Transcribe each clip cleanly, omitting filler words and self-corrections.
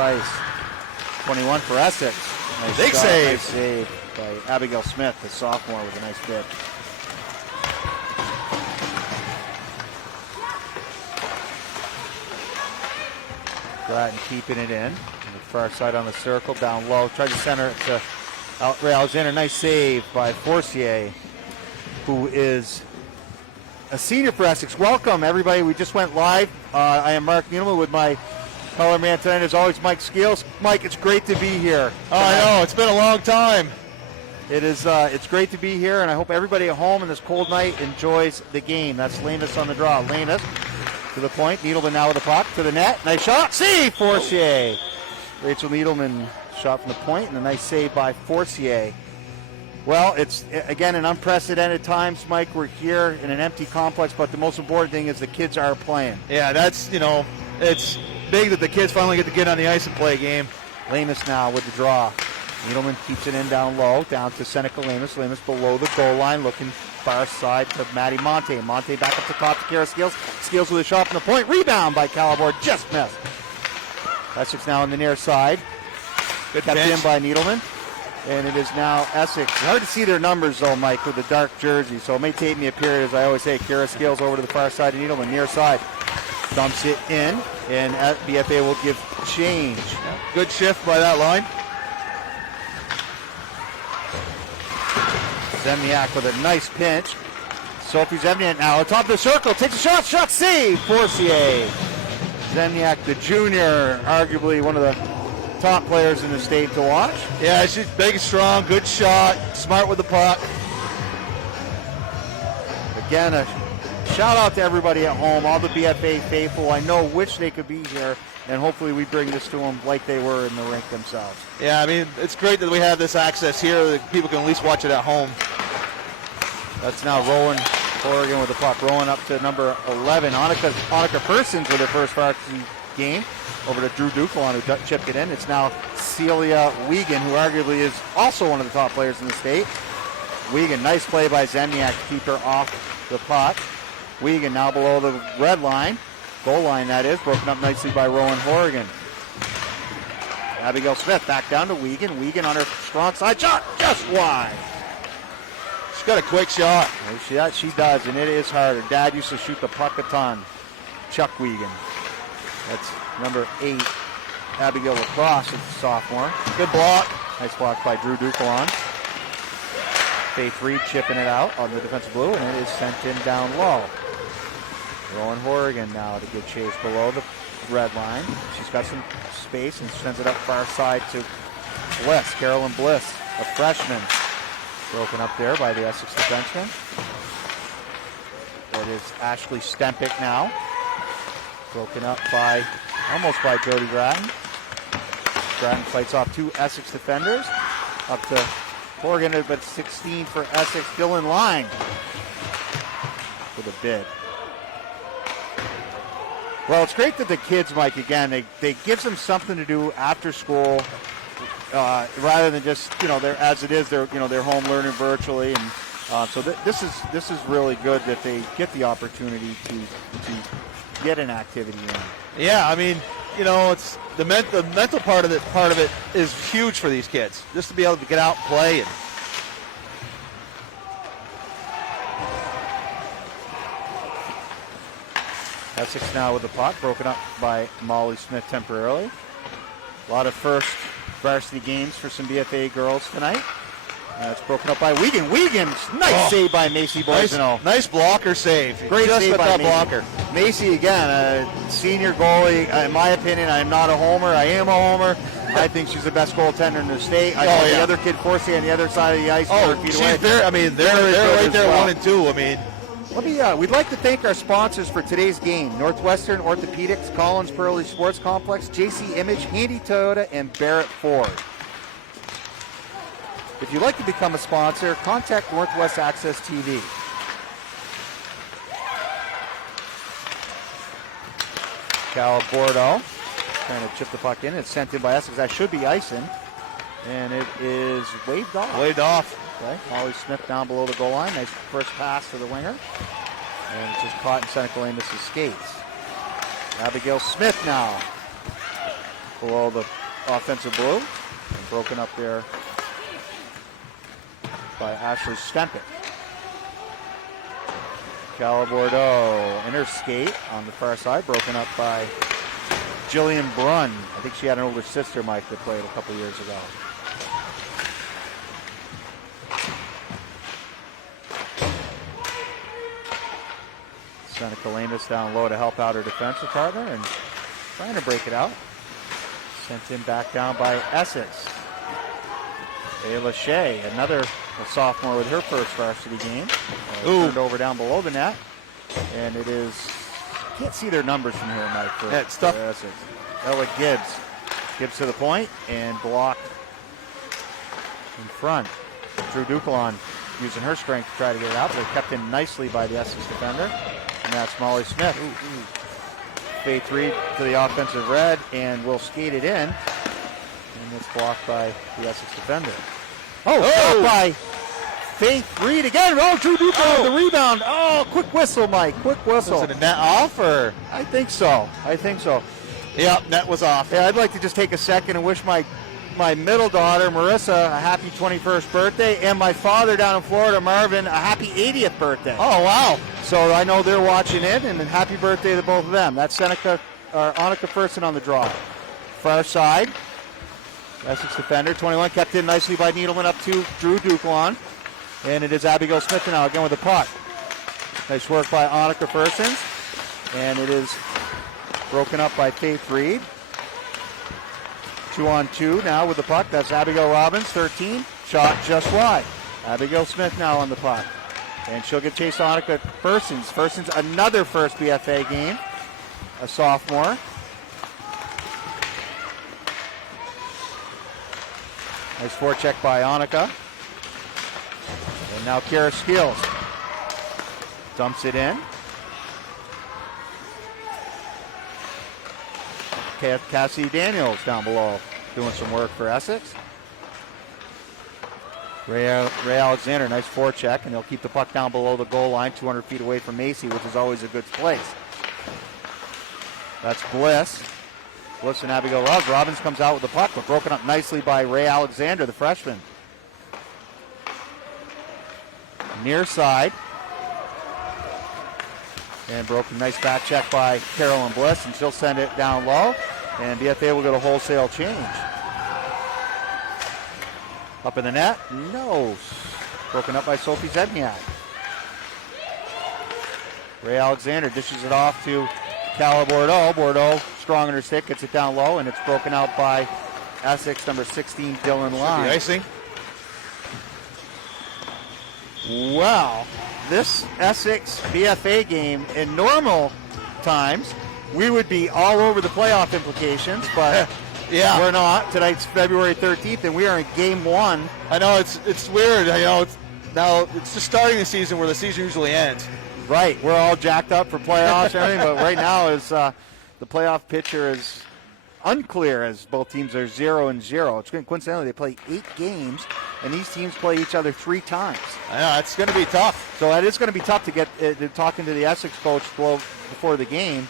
Price. 21 for Essex. Nice Big shot, save. Nice save by Abigail Smith, the sophomore, with a nice bit. Grattan keeping it in. On the far side on the circle, down low. Tried to center it to Ray Alexander. Nice save by Forcier, who is a senior for Essex. Welcome, everybody. We just went live. I am Mark Needleman with my color man tonight, as always, Mike Skeels. Mike, it's great to be here. Oh, I know. It's been a long time. It is. It's great to be here, and I hope everybody at home on this cold night enjoys the game. That's Lamus on the draw. Lamus to the point. Needleman now with the puck to the net. Nice shot. Save, Forcier. Rachel Needleman shot from the point, and a nice save by Forcier. Well, it's, again, in unprecedented times, Mike. We're here in an empty complex, but the most important thing is the kids are playing. Yeah, that's, it's big that the kids finally get to get on the ice and play a game. Lamus now with the draw. Needleman keeps it in down low, down to Seneca Lamus. Lamus below the goal line, looking far side to Maddie Monte. Monte back up the top to Kara Skeels. Skeels with a shot from the point. Rebound by Calabor, just missed. Essex now on the near side. Good Kept bench. in by Needleman. And it is now Essex. It's hard to see their numbers, though, Mike, with the dark jersey. So it may take me a period, as I always say. Kara Skeels over to the far side of Needleman, near side. Dumps it in, and BFA will give change. Good shift by that line. Zemniak with a nice pinch. Sophie Zemniak now on top of the circle. Takes a shot. Shot save. Forcier. Zemniak, the junior, arguably one of the top players in the state to watch. Yeah, she's big and strong. Good shot. Smart with the puck. Again, a shout out to everybody at home, all the BFA faithful. I know wish they could be here, and hopefully we bring this to them like they were in the rink themselves. Yeah, I mean, it's great that we have this access here that people can at least watch it at home. That's now Rowan Oregon with the puck. Rowan up to number 11. Annika Persons with her first varsity game. Over to Drew Ducalon, who chipped it in. It's now Celia Wiegand, who arguably is also one of the top players in the state. Wiegand, nice play by Zemniak to keep her off the puck. Wiegand now below the red line. Goal line, that is. Broken up nicely by Rowan Horrigan. Abigail Smith back down to Wiegand. Wiegand on her strong side. Shot just wide. She's got a quick shot. She does, and it is hard. Her dad used to shoot the puck a ton. Chuck Wiegand. That's number 8, Abigail Lacrosse, is the sophomore. Good block. Nice block by Drew Ducalon. Faith Reed chipping it out on the defensive blue, and it is sent in down low. Rowan Horrigan now to get chase below the red line. She's got some space and sends it up far side to Bliss, Carolyn Bliss, a freshman. Broken up there by the Essex defenseman. It is Ashley Stempick now. Broken up almost by Jody Grattan. Grattan fights off 2 Essex defenders. Up to Horrigan, but 16 for Essex. Still in line with a bid. Well, it's great that the kids, Mike, again, they gives them something to do after school, rather than just, as it is, they're home learning virtually, and so this is really good that they get the opportunity to get an activity in. Yeah, I mean, it's the mental part of it is huge for these kids, just to be able to get out and play. Essex now with the puck, broken up by Molly Smith temporarily. A lot of first varsity games for some BFA girls tonight. It's broken up by Wiegand. Wiegand, nice save by Macy Boisano. Nice blocker save. Great just save with by that Macy. blocker. Macy, again, a senior goalie. In my opinion, I'm not a homer. I am a homer. I think she's the best goaltender in the state. I know the other kid, Forcey, on the other side of the ice, 4 feet away. They're right there, well. 1 and 2. I mean, we'd like to thank our sponsors for today's game: Northwestern Orthopedics, Collins Pearly Sports Complex, JC Image, Handy Toyota, and Barrett Ford. If you'd like to become a sponsor, contact Northwest Access TV. Cal Bordeaux trying to chip the puck in. It's sent in by Essex. That should be icing. And it is waved off. Waved off. Okay. Molly Smith down below the goal line. Nice first pass to the winger. And it's just caught in Seneca Lamus' skates. Abigail Smith now. below the offensive blue. And broken up there by Ashley Stempik. Cala Bordeaux, inner skate on the far side, broken up by Jillian Brunn. I think she had an older sister, Mike, that played a couple years ago. Seneca Lamas down low to help out her defensive partner and trying to break it out. Sent in back down by Essex. Ayla Shea, another sophomore with her first varsity game. Turned over down below the net. And it is, can't see their numbers from here, Mike. For, it's tough. For Essex. Ella Gibbs. Gibbs to the point and blocked in front. Drew Ducalon using her strength to try to get it out. They're kept in nicely by the Essex defender. And that's Molly Smith. Faith Reed to the offensive red and will skate it in. And it's blocked by the Essex defender. Blocked by Faith Reed again. Drew Ducalon the rebound. Quick whistle, Mike. Quick whistle. Was it a net off or? I think so. Yep, net was off. Yeah, I'd like to just take a second and wish my middle daughter, Marissa, a happy 21st birthday, and my father down in Florida, Marvin, a happy 80th birthday. Oh, wow. So I know they're watching in, and happy birthday to both of them. That's Annika Fersen on the draw. Far side, Essex defender, 21, kept in nicely by Needleman up to Drew Ducalon. And it is Abigail Smith now again with the puck. Nice work by Annika Fersen. And it is broken up by Faith Reed. 2-on-2 now with the puck. That's Abigail Robbins, 13. Shot just wide. Abigail Smith now on the puck. And she'll get chased to Annika Fersen. Fersen's another first BFA game. A sophomore. Nice forecheck by Annika. And now Kara Skills dumps it in. Cassie Daniels down below doing some work for Essex. Ray Alexander, nice forecheck, and they'll keep the puck down below the goal line, 200 feet away from Macy, which is always a good place. That's Bliss. Bliss and Abigail Robbins. Robbins comes out with the puck, but broken up nicely by Ray Alexander, the freshman. Near side. And broken, nice back check by Carolyn Bliss, and she'll send it down low. And BFA will get a wholesale change. Up in the net, no. Broken up by Sophie Zedniak. Ray Alexander dishes it off to Cala Bordeaux. Bordeaux, strong on her stick, gets it down low, and it's broken out by Essex, number 16, Dylan Lyon. Icing. Well, this Essex BFA game, in normal times, we would be all over the playoff implications, but yeah, we're not. Tonight's February 13th, and we are in game one. I know, it's weird. It's just starting the season where the season usually ends. Right, we're all jacked up for playoffs and everything, but right now is the playoff picture is unclear as both teams are 0-0. It's coincidentally they play 8 games, and these teams play each other 3 times. I know, it's going to be tough. So it is going to be tough to get talking to the Essex coach before the game.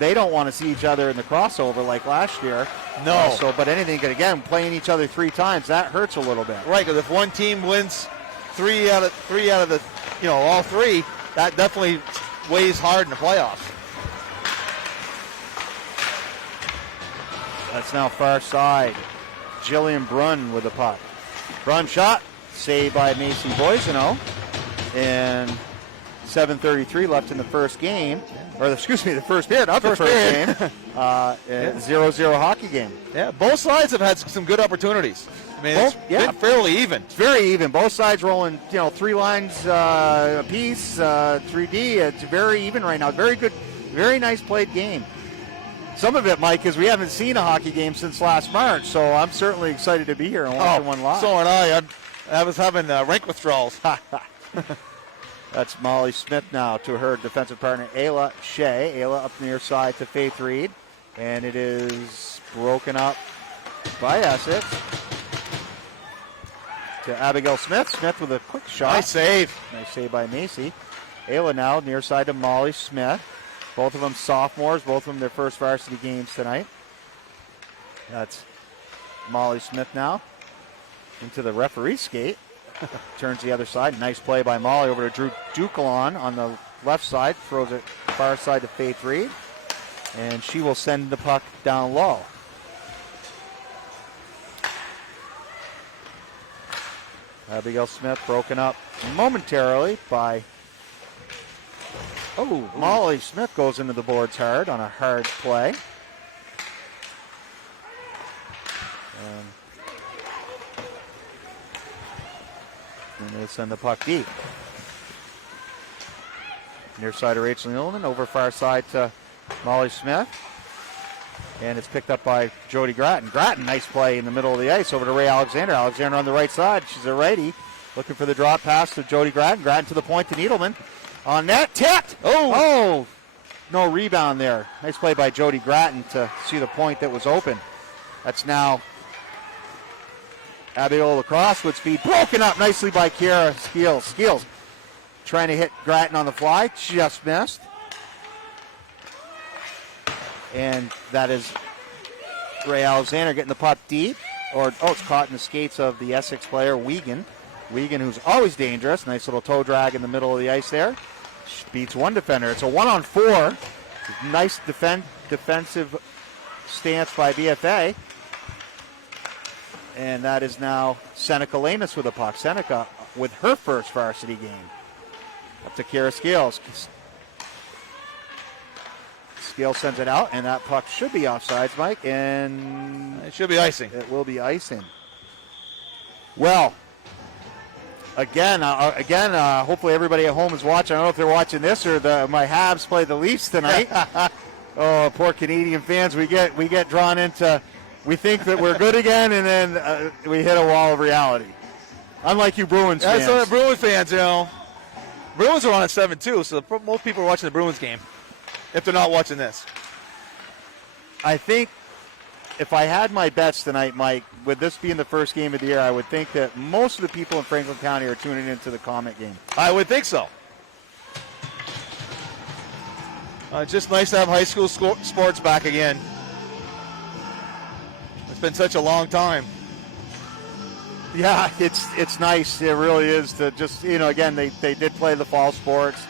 They don't want to see each other in the crossover like last year. No. But anything, again, playing each other 3 times, that hurts a little bit. Right, because if one team wins 3 out of the, all 3, that definitely weighs hard in the playoffs. That's now far side. Jillian Brunn with the puck. Brunn shot, saved by Macy Boiseno. And 7:33 left in the first game. Or, the first period of the first game. 0-0 hockey game. Yeah, both sides have had some good opportunities. I mean, it's been fairly even. It's very even. Both sides rolling, 3 lines apiece, 3D. It's very even right now. Very good, very nice played game. Some of it, Mike, is we haven't seen a hockey game since last March, so I'm certainly excited to be here and watching one live. So am I. I was having rink withdrawals. That's Molly Smith now to her defensive partner, Ayla Shea. Ayla up near side to Faith Reed. And it is broken up by Essex to Abigail Smith. Smith with a quick shot. Nice save. Nice save by Macy. Ayla now near side to Molly Smith. Both of them sophomores. Both of them their first varsity games tonight. That's Molly Smith now into the referee skate. Turns the other side. Nice play by Molly over to Drew Ducalon on the left side. Throws it far side to Faith Reed. And she will send the puck down low. Abigail Smith broken up momentarily by... Oh, Molly Smith goes into the boards hard on a hard play. And they send the puck deep. Near side to Rachel Nealman, over far side to Molly Smith. And it's picked up by Jody Grattan. Grattan, nice play in the middle of the ice over to Ray Alexander. Alexander on the right side. She's a righty. Looking for the drop pass to Jody Grattan. Grattan to the point to Needleman. On net, tipped! Oh! No rebound there. Nice play by Jody Grattan to see the point that was open. That's now Abigail lacrosse with speed. Broken up nicely by Kiera Skeels. Trying to hit Grattan on the fly. Just missed. And that is Ray Alexander getting the puck deep. It's caught in the skates of the Essex player, Wiegand. Wiegand, who's always dangerous. Nice little toe drag in the middle of the ice there. She beats one defender. It's a 1-on-4. Nice defensive stance by BFA. And that is now Seneca Lamus with the puck. Seneca with her first varsity game. Up to Kiera Scales. Scales sends it out, and that puck should be offsides, Mike. And it should be icing. It will be icing. Well, again, hopefully everybody at home is watching. I don't know if they're watching this or my Habs play the Leafs tonight. Oh, poor Canadian fans. We get drawn into... We think that we're good again, and then we hit a wall of reality. Unlike you Bruins fans. That's what Bruins fans, Bruins are on at 7-2, so most people are watching the Bruins game, if they're not watching this. I think if I had my bets tonight, Mike, with this being the first game of the year, I would think that most of the people in Franklin County are tuning into the Comet game. I would think so. It's just nice to have high school sports back again. It's been such a long time. Yeah, it's nice. It really is to just, again, they did play the fall sports.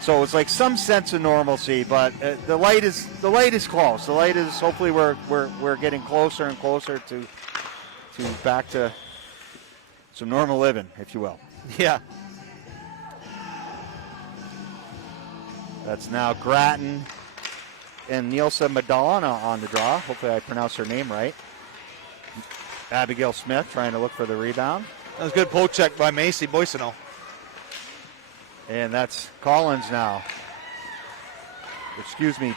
So it's like some sense of normalcy, but the light is close. The light is, hopefully we're getting closer and closer to back to some normal living, if you will. Yeah. That's now Grattan and Nielsa Madonna on the draw. Hopefully I pronounced her name right. Abigail Smith trying to look for the rebound. That was a good poke check by Macy Boissonneau. And that's Collins now.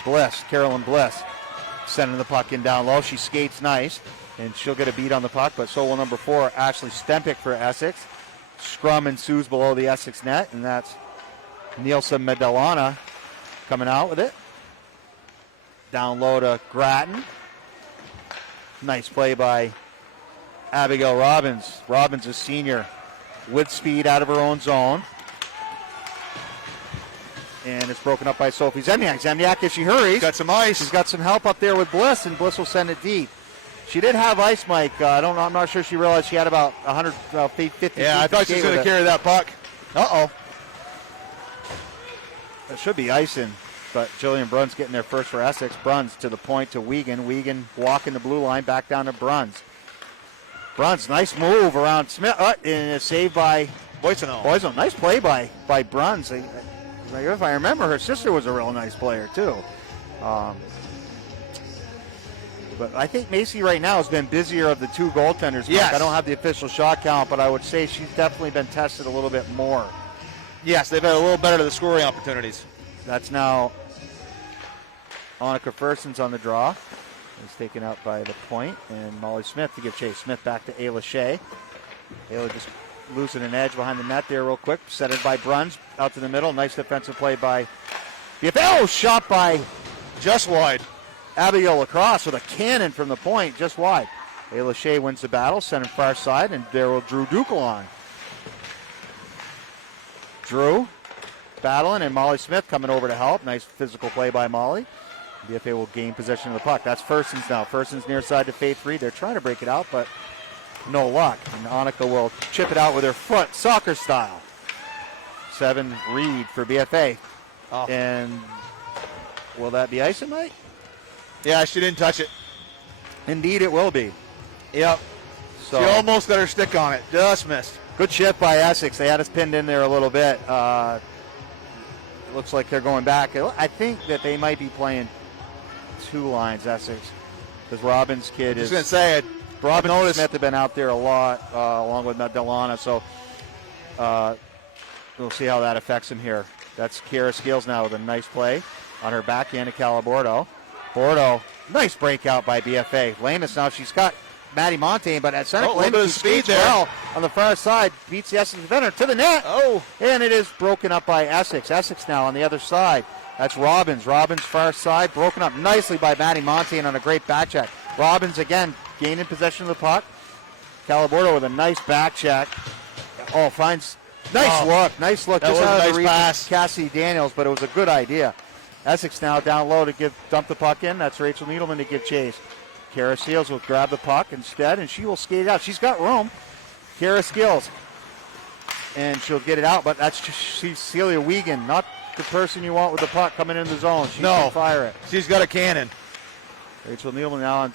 Bliss, Carolyn Bliss. Sending the puck in down low. She skates nice, and she'll get a beat on the puck, but so will number 4, Ashley Stempick for Essex. Scrum ensues below the Essex net, and that's Nielsa Medellana coming out with it. Down low to Grattan. Nice play by Abigail Robbins. Robbins, a senior, with speed out of her own zone. And it's broken up by Sophie Zemniak. Zemniak, if she hurries, got some ice. She's got some help up there with Bliss, and Bliss will send it deep. She did have ice, Mike. I'm not sure she realized she had about 150 feet. Yeah, I thought she was going to carry that puck. Uh-oh. That should be icing, but Jillian Bruns getting there first for Essex. Bruns to the point to Wiegand. Wiegand walking the blue line back down to Bruns. Bruns, nice move around Smith, and a save by Boissonneau. Nice play by Bruns. If I remember, her sister was a real nice player, too. But I think Macy right now has been busier of the two goaltenders. Yes. I don't have the official shot count, but I would say she's definitely been tested a little bit more. Yes, they've been a little better to the scoring opportunities. That's now Annika Fursons on the draw. It's taken out by the point, and Molly Smith to give chase. Smith back to Ayla Shea. Ayla just losing an edge behind the net there real quick. Set it by Bruns out to the middle. Nice defensive play by BFA. Oh, shot by just wide. Abigail Lacrosse with a cannon from the point, just wide. Ayla Shea wins the battle, sent him far side, and there will Drew Ducalon. Drew battling, and Molly Smith coming over to help. Nice physical play by Molly. BFA will gain possession of the puck. That's Fursons now. Fursons near side to Fade 3. They're trying to break it out, but no luck. And Annika will chip it out with her foot, soccer style. 7 Reed for BFA. Oh. And will that be icing, Mike? Yeah, she didn't touch it. Indeed, it will be. Yep. So She almost got her stick on it. Just missed. good shift by Essex. They had us pinned in there a little bit. It looks like they're going back. I think that they might be playing 2 lines, Essex, because Robin's kid I was is. going to say it. Robin noticed- Smith have been out there a lot, along with Delana. So we'll see how that affects him here. That's Kiera Skills now with a nice play on her backhand to Calabordo. Bordeaux, nice breakout by BFA. Lamus now, she's got Maddie Montagne, but at center, Oh, a little bit of Lamus speed skates there. well on the far side, beats the Essex defender to the net. Oh. And it is broken up by Essex. Essex now on the other side. That's Robbins. Robbins far side, broken up nicely by Maddie Montagne on a great back check. Robbins again gaining possession of the puck. Calabordo with a nice back check. Oh, finds nice look. Nice look. That Just was a out of nice the reach of pass. Cassie Daniels, but it was a good idea. Essex now down low to dump the puck in. That's Rachel Needleman to give chase. Kara Seals will grab the puck instead, and she will skate out. She's got room. Kara Skills. And she'll get it out, but that's just Celia Wiegand, not the person you want with the puck coming in the zone. She can fire it. She's got a cannon. Rachel Needleman now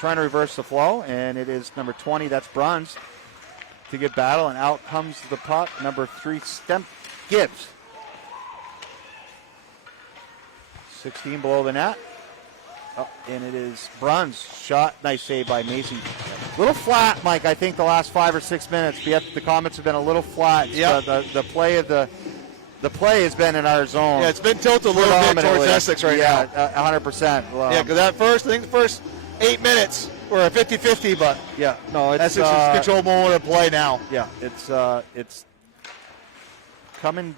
trying to reverse the flow, and it is number 20, that's Bruns, to get battle, and out comes the puck, number 3, Gibbs. 16 below the net. Oh, and it is Bruns. Shot, nice save by Mason. Little flat, Mike, I think the last 5 or 6 minutes. The Comets have been a little flat. Yep. The play has been in our zone. Yeah, it's been tilted a little bit towards Predominantly. Essex right yeah, now. 100%. Yeah, because I think the first 8 minutes were a 50-50, but Yeah, no, it's Essex is control moment of play now. Yeah, it's coming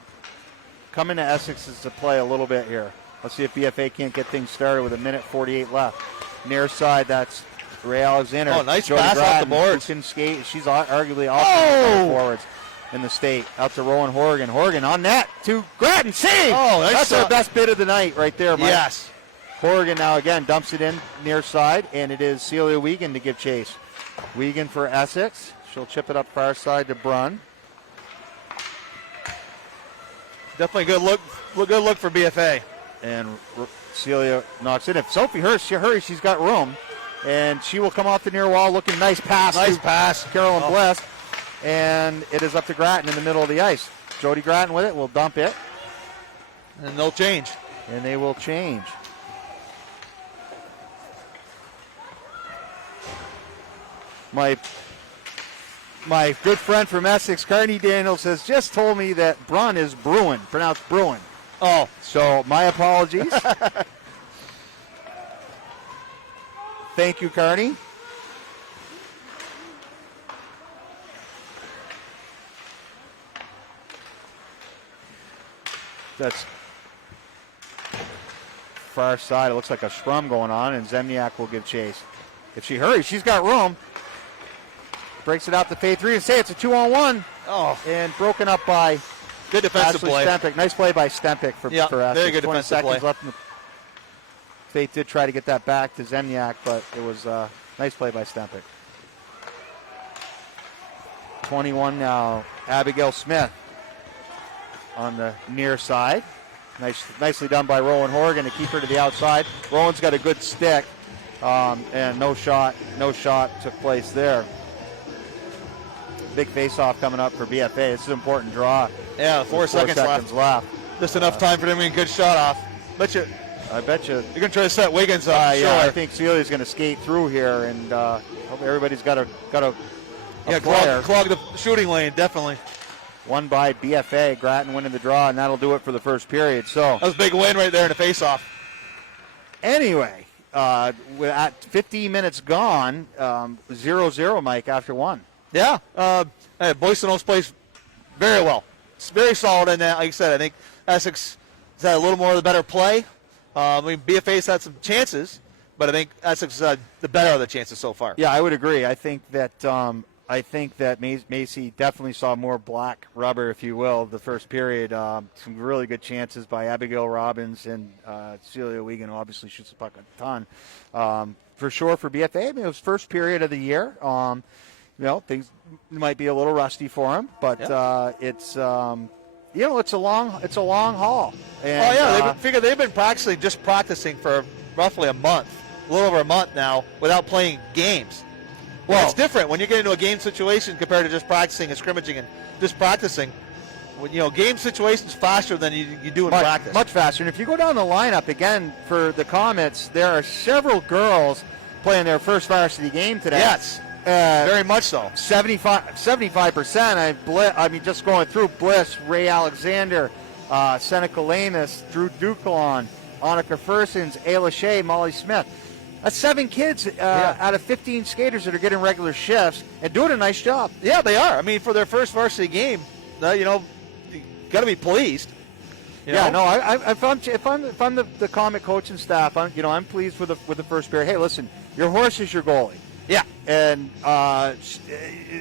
to Essex's to play a little bit here. Let's see if BFA can't get things started with 1:48 left. Near side, that's Ray Alexander. Oh, nice Jody pass off the Grattan, boards. who can skate. She's arguably off the forwards in the state. Out to Rowan Horgan. Horgan on net to Grattan. Save! Oh, nice that's our shot. best bit of the night right there, Mike. Yes. Horgan now again dumps it in near side, and it is Celia Wiegand to give chase. Wiegand for Essex. She'll chip it up far side to Brunn. Definitely good look for BFA. And Celia knocks it. If Sophie hurries, she's got room. And she will come off the near wall looking nice pass. Nice to pass. Carolyn Bliss. And it is up to Grattan in the middle of the ice. Jody Grattan with it will dump it. And they'll change. And they will change. My good friend from Essex, Carney Daniels, has just told me that Brunn is Bruin, pronounced Bruin. Oh. So my apologies. Thank you, Carney. That's far side. It looks like a scrum going on, and Zemniak will give chase. If she hurries, she's got room. Breaks it out to Faye 3 and say it's a 2-on-1. Oh. And broken up by Good defensive Ashley play. Stempick. Nice play by Stempick for Yeah, Essex. very good 20 defensive seconds play. left in the Faith did try to get that back to Zemniak, but it was a nice play by Stempick. 21 now, Abigail Smith on the near side. Nicely done by Rowan Horgan to keep her to the outside. Rowan's got a good stick, and no shot took place there. Big face-off coming up for BFA. This is an important draw. Yeah, 4 seconds left. Just enough time for them to get a good shot off. I bet you. You're going to try to set Wiggins up. Yeah, sure. I think Celia's going to skate through here, and hope everybody's got a clog the shooting lane, definitely. One by BFA. Grattan winning the draw, and that'll do it for the first period. So That was a big win right there in the face-off. anyway, at 15 minutes gone, 0-0, Mike, after one. Yeah. Boysonos plays very well. It's very solid in that. Like I said, I think Essex has had a little more of the better play. BFA's had some chances, but I think Essex has had the better of the chances so far. Yeah, I would agree. I think that I think that Macy definitely saw more black rubber, if you will, the first period. Some really good chances by Abigail Robbins and Celia Wiegand, who obviously shoots the puck a ton. For sure for BFA, I mean, it was first period of the year. Things might be a little rusty for them, but it's it's a long haul. And, they've been practicing for roughly a month, a little over a month now, without playing games. Well, it's different when you get into a game situation compared to just practicing and scrimmaging and just practicing. Game situations faster than you do in practice. Much faster. And if you go down the lineup again for the Comets, there are several girls playing their first varsity game today. Yes, very much so. 75%. I mean, just going through Bliss, Ray Alexander, Seneca Lamus, Drew Ducalon, Annika Fursons, Ayla Shea, Molly Smith. That's 7 kids out of 15 skaters that are getting regular shifts and doing a nice job. Yeah, they are. I mean, for their first varsity game, you got to be pleased. If I'm the Comet coaching staff, I'm pleased with the first period. Hey, listen, your horse is your goalie. Yeah. And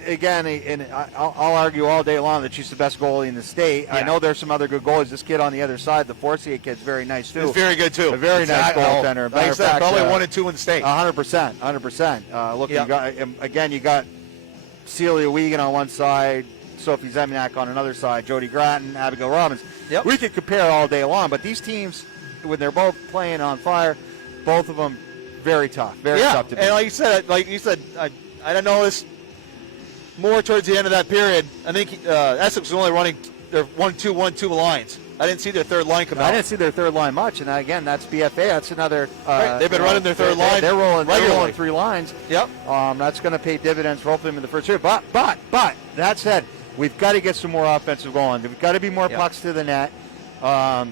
again, I'll argue all day long that she's the best goalie in the state. Yeah. I know there's some other good goalies. This kid on the other side, the Forcier kid's very nice too. He's very good too. A very nice goaltender. Like I said, probably 1 and 2 in the state. 100%. Look, you got Celia Wiegand on one side, Sophie Zemniak on another side, Jody Gratton, Abigail Robbins. Yep. We could compare all day long, but these teams, when they're both playing on fire, both of them very tough to beat. And like you said, I don't know this more towards the end of that period. I think Essex was only running their 1-2-1-2 lines. I didn't see their third line come out. I didn't see their third line much, and again, that's BFA. That's another. Right. They've been running their third line. They're rolling 3 lines. Yep. That's going to pay dividends for hopefully in the first year. But that said, we've got to get some more offensive going. We've got to be more pucks to the net. I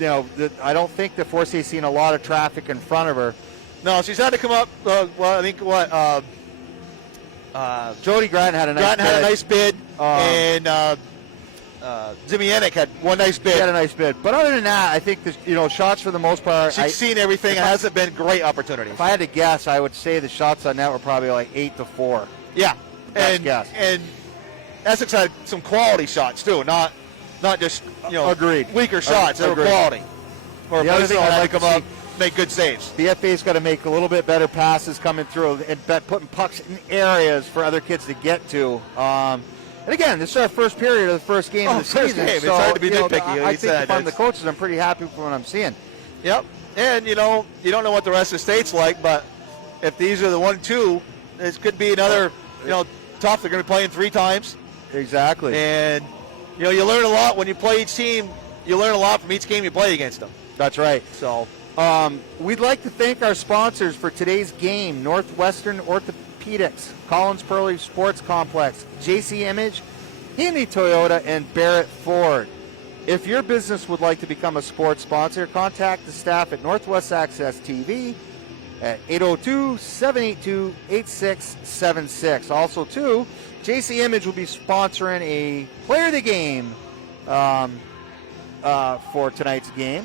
don't think the Forcey's seen a lot of traffic in front of her. No, she's had to come up. I think Jody Gratton had a nice bid. And Zimianek had one nice bid. He had a nice bid. But other than that, I think shots for the most part. She's seen everything. It hasn't been great opportunities. If I had to guess, I would say the shots on net were probably like 8-4. Yeah, and Essex had some quality shots too, not just agreed weaker shots. They were quality. Or the other thing I'd like to come up. Make good saves. BFA's got to make a little bit better passes coming through and putting pucks in areas for other kids to get to. And again, this is our first period of the first game of the season. It's hard to be nitpicky. I think if I'm the coaches, I'm pretty happy with what I'm seeing. Yep. And you don't know what the rest of the state's like, but if these are the 1-2, this could be another tough. They're going to be playing 3 times. Exactly. And you learn a lot when you play each team. You learn a lot from each game you play against them. That's right. So. We'd like to thank our sponsors for today's game: Northwestern Orthopedics, Collins Pearly Sports Complex, JC Image, Hanley Toyota, and Barrett Ford. If your business would like to become a sports sponsor, contact the staff at Northwest Access TV at 802-782-8676. Also, too, JC Image will be sponsoring a Player of the Game for tonight's game.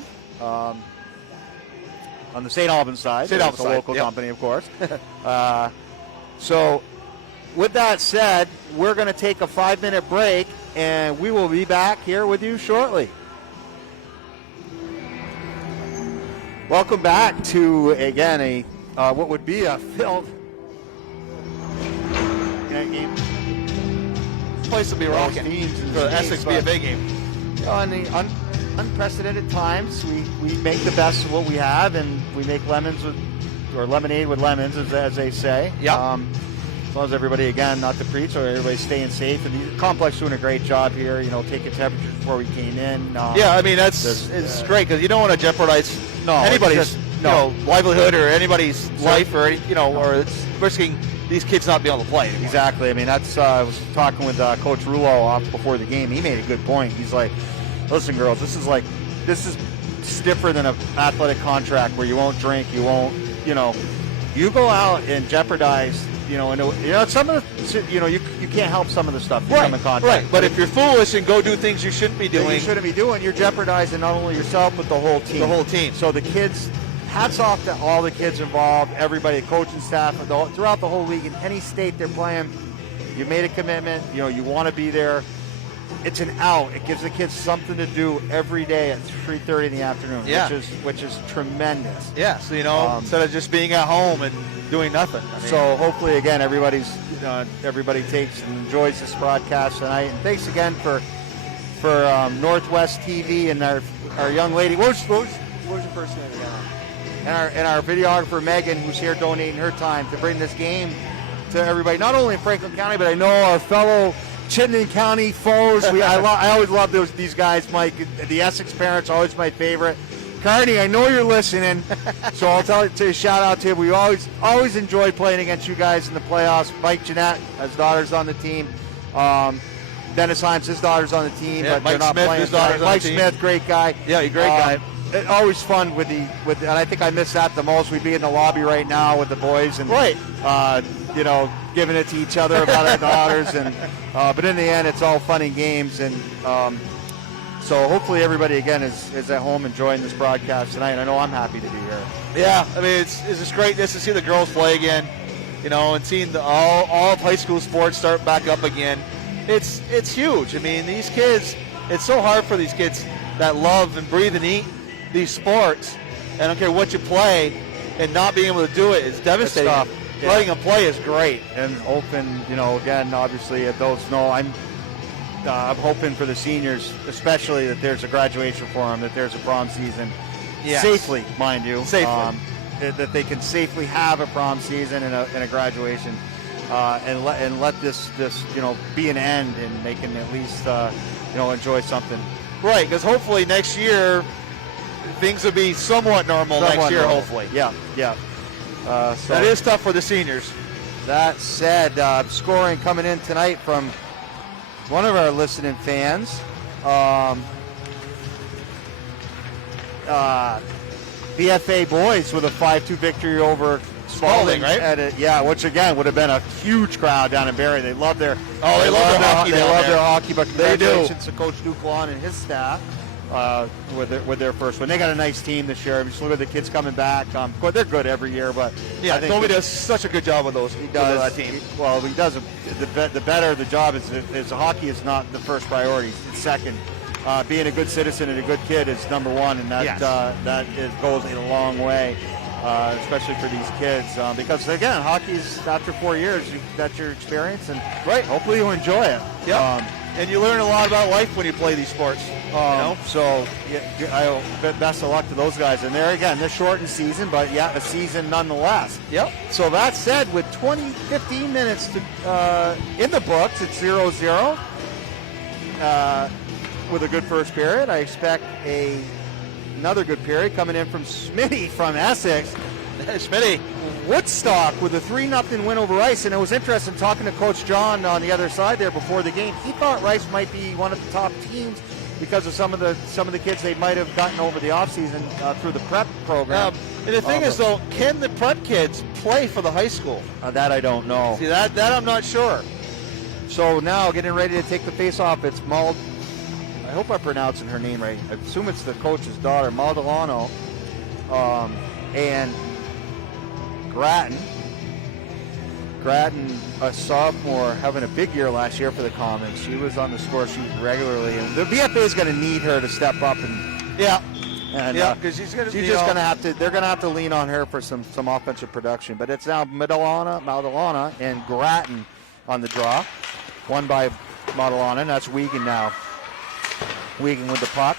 On the St. Albans side. It's a local company, of course. So, with that said, we're going to take a 5-minute break, and we will be back here with you shortly. Welcome back to, again, what would be a filled game. This place will be rocking. The Essex BFA game. On the unprecedented times, we make the best of what we have, and we make lemonade with lemons, as they say. Yeah. As long as everybody, again, not to preach, or everybody's staying safe, and the complex doing a great job here. Taking temperatures before we came in. I mean it's great because you don't want to jeopardize anybody's livelihood or anybody's life or it's risking these kids not being able to play anymore. Exactly. I mean I was talking with Coach Rulo before the game. He made a good point. He's like, listen, girls, this is stiffer than an athletic contract where you won't drink, you won't, you go out and jeopardize, some of the, you can't help some of the stuff you come in contact. Right. But if you're foolish and go do things you shouldn't be doing, you're jeopardizing not only yourself but the whole team. The whole team. So the kids, hats off to all the kids involved, everybody, the coaching staff, throughout the whole league in any state they're playing. You made a commitment. You want to be there. It's an out. It gives the kids something to do every day at 3:30 in the afternoon, which is tremendous. Yeah, so instead of just being at home and doing nothing. So hopefully, again, everybody takes and enjoys this broadcast tonight. And thanks again for Northwest TV and our young lady. What was your first name again? And our videographer Megan, who's here donating her time to bring this game to everybody, not only in Franklin County, but I know our fellow Chittenden County foes. I always love these guys, Mike. The Essex parents, always my favorite. Carney, I know you're listening, so I'll tell you, shout out to you. We always enjoy playing against you guys in the playoffs. Mike Jeanette, his daughter's on the team. Dennis Himes, his daughter's on the team, but Mike they're not Smith, playing. his daughter's Mike on the Smith, team. great guy. Yeah, he's a great guy. Always fun and I think I miss that the most. We'd be in the lobby right now with the boys and giving it to each other about our daughters, and but in the end, it's all fun and games, and so hopefully everybody again is at home enjoying this broadcast tonight. I know I'm happy to be here. Yeah, I mean it's just great just to see the girls play again, and seeing all of high school sports start back up again. It's huge. I mean, these kids, it's so hard for these kids that love and breathe and eat these sports. I don't care what you play, and not being able to do it is devastating. It's tough. Yeah. Letting them play is great. And hoping, again, obviously, those know I'm hoping for the seniors, especially that there's a graduation for them, that there's a prom season, safely, mind you, that they can safely have a prom season and a graduation, and let this be an end, and they can at least enjoy something. Right, because hopefully next year things will be somewhat normal next year. Hopefully, yeah. So that is tough for the seniors. That said, scoring coming in tonight from one of our listening fans. BFA boys with a 5-2 victory over Spalding, right? Which again would have been a huge crowd down in Barrie. They love their hockey. They love their hockey, but They do. congratulations to Coach Duclaw and his staff with their first one. They got a nice team this year. Just look at the kids coming back. They're good every year, but yeah, Toby does such a good job with those. He does. That team. He does. The better the job is hockey is not the first priority. It's second. Being a good citizen and a good kid is number one, and that goes a long way, especially for these kids. Because again, hockey is after 4 years, that's your experience, and hopefully you enjoy it. Yeah. And you learn a lot about life when you play these sports. So best of luck to those guys. And there again, this shortened season, but a season nonetheless. Yep. So that said, with 15 minutes in the books, it's 0-0. With a good first period, I expect another good period coming in from Smitty from Essex. Smitty. Woodstock with a 3-0 win over Rice, and it was interesting talking to Coach John on the other side there before the game. He thought Rice might be one of the top teams because of some of the kids they might have gotten over the offseason through the prep program. And the thing is, though, can the prep kids play for the high school? That I don't know. See, that I'm not sure. So now getting ready to take the face-off, it's I hope I'm pronouncing her name right. I assume it's the coach's daughter, Maldolano, and Grattan, a sophomore, having a big year last year for the Comets. She was on the score sheet regularly, and the BFA is going to need her to step up because she's going to just going to have to. They're going to have to lean on her for some offensive production. But it's now Maldolana, and Grattan on the draw, won by Maldolana, and that's Wiegand now. Wiegand with the puck,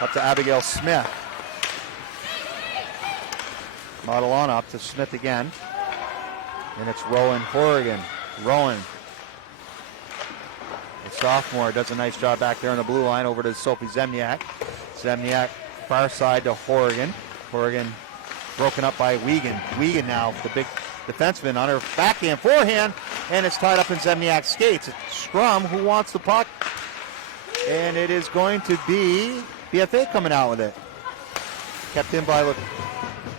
up to Abigail Smith. Maldolana up to Smith again. And it's Rowan Horrigan. Rowan, the sophomore, does a nice job back there on the blue line over to Sophie Zemniak. Zemniak far side to Horrigan. Horrigan broken up by Wiegand. Wiegand now, the big defenseman, on her backhand, forehand, and it's tied up in Zemniak's skates. It's Scrum who wants the puck. And it is going to be BFA coming out with it. Kept in by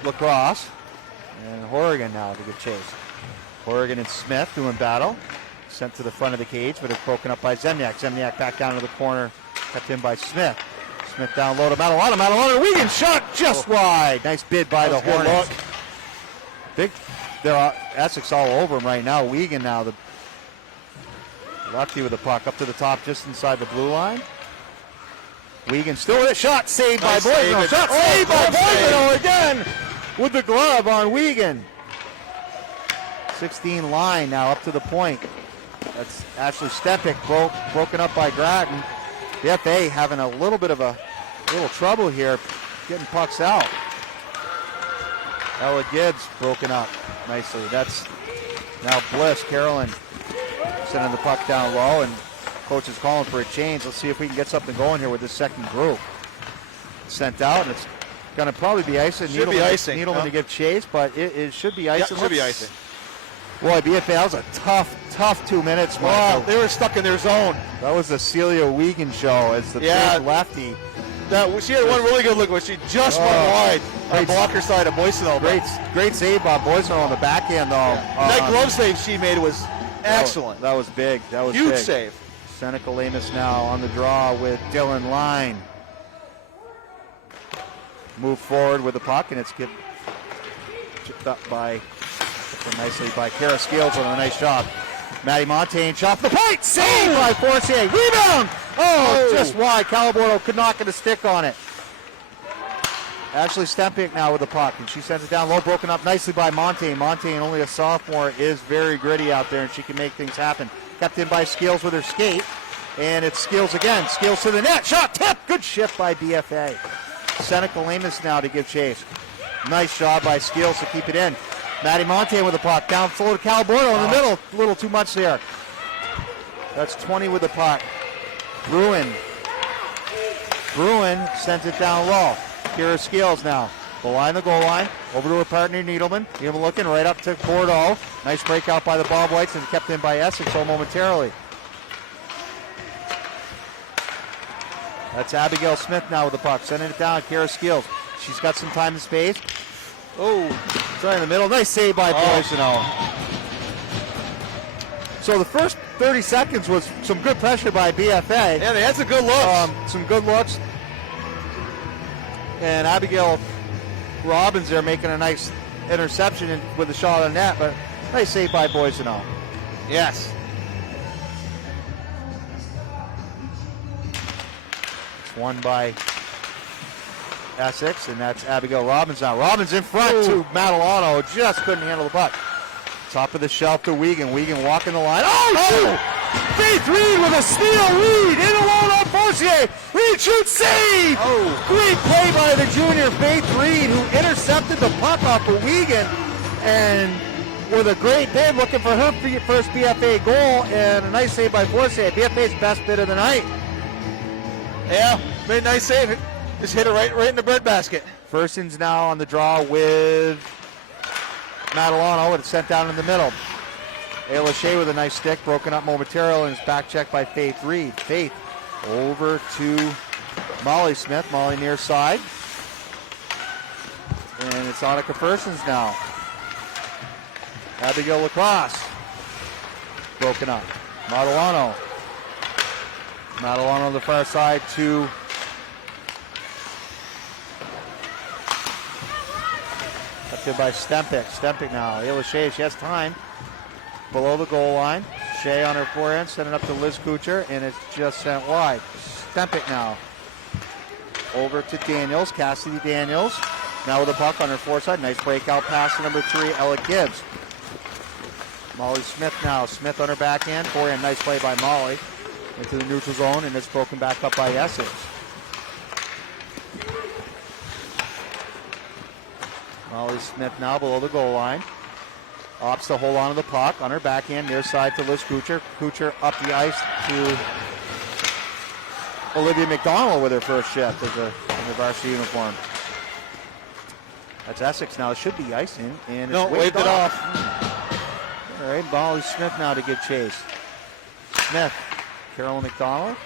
Lacrosse. And Horrigan now to get chased. Horrigan and Smith doing battle. Sent to the front of the cage, but it's broken up by Zemniak. Zemniak back down to the corner. Kept in by Smith. Smith down low to Maldolana. Wiegand shot just wide. Nice bid by the Hornets. they're Essex all over them right now. Wiegand now, the lefty with the puck up to the top just inside the blue line. Wiegand still with a shot saved by Boisano. Shot saved by Boisano again with the glove on Wiegand. 16 line now up to the point. That's Ashley Stepik broken up by Grattan. BFA having a little bit of a little trouble here getting pucks out. Ella Gibbs broken up nicely. That's now Bliss. Carolyn sending the puck down low, and coach is calling for a change. Let's see if we can get something going here with this second group. Sent out, and it's going to probably be icing. Should be icing. Needleman to give chase, but it should be icing. Should be icing. Boy, BFA, that was a tough 2 minutes. Wow, they were stuck in their zone. That was the Celia Wiegand show as the big lefty. She had one really good look where she just went wide on the blocker side of Boisano. Great save by Boisano on the backhand, though. That glove save she made was excellent. That was big. That was huge big. save. Seneca Lamus now on the draw with Dylan Line. Move forward with the puck, and it's chipped up nicely by Kara Skills on a nice job. Maddie Montaigne shot for the point. Save by Forcier. Rebound. Just wide. Calabordo could not get a stick on it. Ashley Stempik now with the puck, and she sends it down low, broken up nicely by Montaigne. Montaigne, only a sophomore, is very gritty out there, and she can make things happen. Kept in by Skills with her skate, and it's Skills again. Skills to the net. Shot tip. Good shift by BFA. Seneca Lamus now to give chase. Nice job by Skills to keep it in. Maddie Montaigne with the puck. Down floor to Calabordo in the middle. A little too much there. That's 20 with the puck. Bruin sends it down low. Kira Skills now. Behind the goal line. Over to her partner Needleman. Needleman looking right up to Bordeaux. Nice breakout by the Bob Whites and kept in by Essex so momentarily. That's Abigail Smith now with the puck. Sending it down. Kira Skills. She's got some time and space. It's right in the middle. Nice save by Boisano. So the first 30 seconds was some good pressure by BFA. Yeah, they had some good looks. Some good looks. And Abigail Robbins there making a nice interception with a shot on net, but nice save by Boisano. Yes. It's won by Essex, and that's Abigail Robbins now. Robbins in front to Matalano. Just couldn't handle the puck. Top of the shelf to Wiegand. Wiegand walking the line. Faith Reed with a steal. Reed in alone on Forcier. Reed shoots, save. Great play by the junior Faith Reed, who intercepted the puck off of Wiegand, and with a great day looking for her first BFA goal, and a nice save by Forcier. BFA's best bit of the night. Yeah, made a nice save. Just hit it right in the breadbasket. Furson's now on the draw with Matalano, and it's sent down in the middle. Ayla Shea with a nice stick, broken up momentarily, and it's back checked by Faith Reed. Faith over to Molly Smith. Molly near side. And it's Annika Fursons now. Abigail Lacrosse. Broken up. Matalano on the far side to by Stempik. Stempik now. Ayla Shea, she has time. Below the goal line. Shea on her forehand, sending up to Liz Kuchar, and it's just sent wide. Stempik now. Over to Daniels. Cassidy Daniels. Now with the puck on her foreside. Nice breakout pass to number 3, Ella Gibbs. Molly Smith now. Smith on her backhand. Forehand, nice play by Molly. Into the neutral zone, and it's broken back up by Essex. Molly Smith now below the goal line. Opts to hold on to the puck on her backhand, near side to Liz Kuchar. Kuchar up the ice to Olivia McDonald with her first shift in the varsity uniform. That's Essex now. It should be icing, and it's waved it off. All right, Molly Smith now to get chase. Smith, Carolyn McDonald.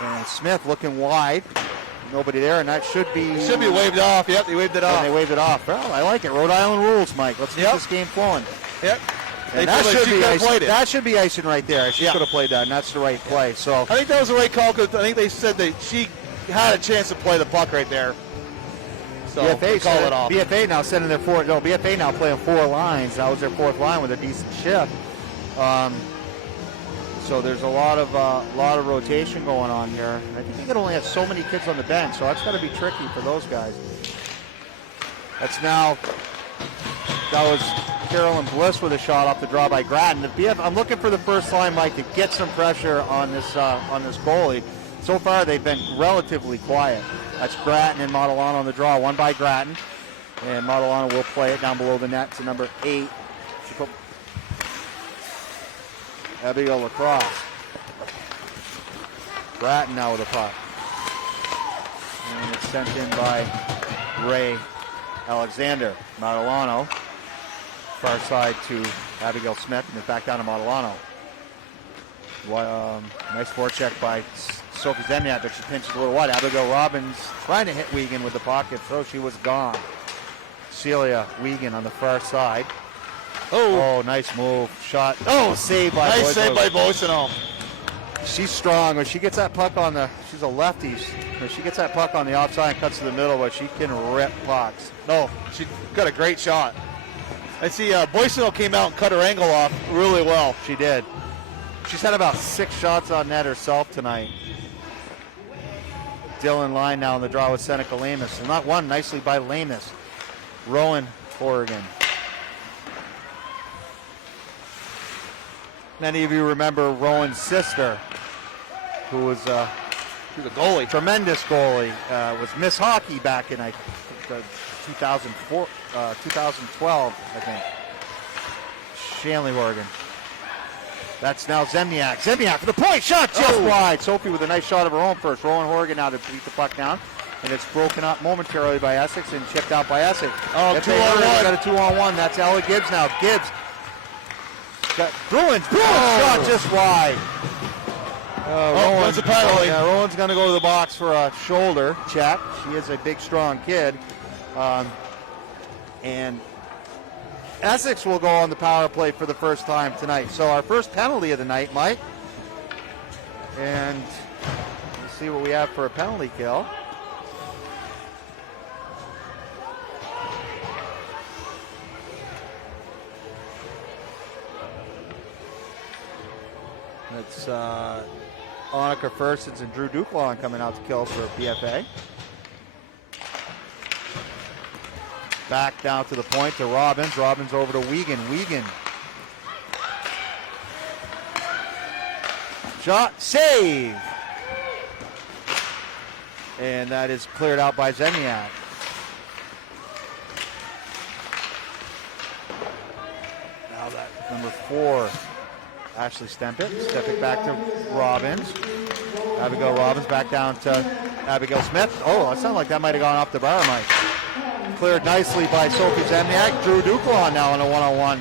And Smith looking wide. Nobody there, and that should be waved off. Yep, they waved it off. And they waved it off. Well, I like it. Rhode Island rules, Mike. Let's get this game flowing. Yep. And that should be icing right there. She could have played that, and that's the right play. So I think that was the right call, because I think they said that she had a chance to play the puck right there. So we call it off. BFA now sending their BFA now playing 4 lines. That was their 4th line with a decent shift. So there's a lot of rotation going on here. I think they can only have so many kids on the bench, so that's got to be tricky for those guys. That was Carolyn Bliss with a shot off the draw by Grattan. I'm looking for the first line, Mike, to get some pressure on this goalie. So far, they've been relatively quiet. That's Grattan and Modilano on the draw. One by Grattan, and Modilano will play it down below the net to number 8. Abigail Lacrosse. Grattan now with the puck. And it's sent in by Ray Alexander. Modilano. Far side to Abigail Smith, and it's back down to Modilano. Nice forecheck by Sophie Zemniak, but she pinches a little wide. Abigail Robbins trying to hit Wiegand with the pocket, so she was gone. Celia Wiegand on the far side. Oh, nice move. Shot. Oh, saved by Nice save by Boissonneau. She's strong. When she gets that puck she's a lefty. When she gets that puck on the outside and cuts to the middle, but she can rip pucks. No, she got a great shot. I see Boissonneau came out and cut her angle off really well. She did. She's had about 6 shots on net herself tonight. Dylan Line now on the draw with Seneca Lamus. And not one, nicely by Lamus. Rowan, Oregon. Many of you remember Rowan's sister, who was she was a goalie. Tremendous goalie. Was Miss Hockey back in 2012, I think. Shanley, Oregon. That's now Zemniak. Zemniak for the point shot just wide. Sophie with a nice shot of her own first. Rowan Horgan now to beat the puck down. And it's broken up momentarily by Essex and chipped out by Essex. Oh, 2-on-1. Got a 2-on-1. That's Ella Gibbs now. Gibbs. Got Bruins shot just wide. That's a penalty. Rowan's going to go to the box for a shoulder check. She is a big, strong kid. And Essex will go on the power play for the first time tonight. So our first penalty of the night, Mike. And let's see what we have for a penalty kill. It's Annika Fursons and Drew Duclaw coming out to kill for BFA. Back down to the point to Robbins. Robbins over to Wiegand. Wiegand. Shot. Save. And that is cleared out by Zemniak. Now that number 4, Ashley Stempit. Step it back to Robbins. Abigail Robbins back down to Abigail Smith. Oh, it sounded like that might have gone off the bar, Mike. Cleared nicely by Sophie Zemniak. Drew Duclaw now on a 1-on-1.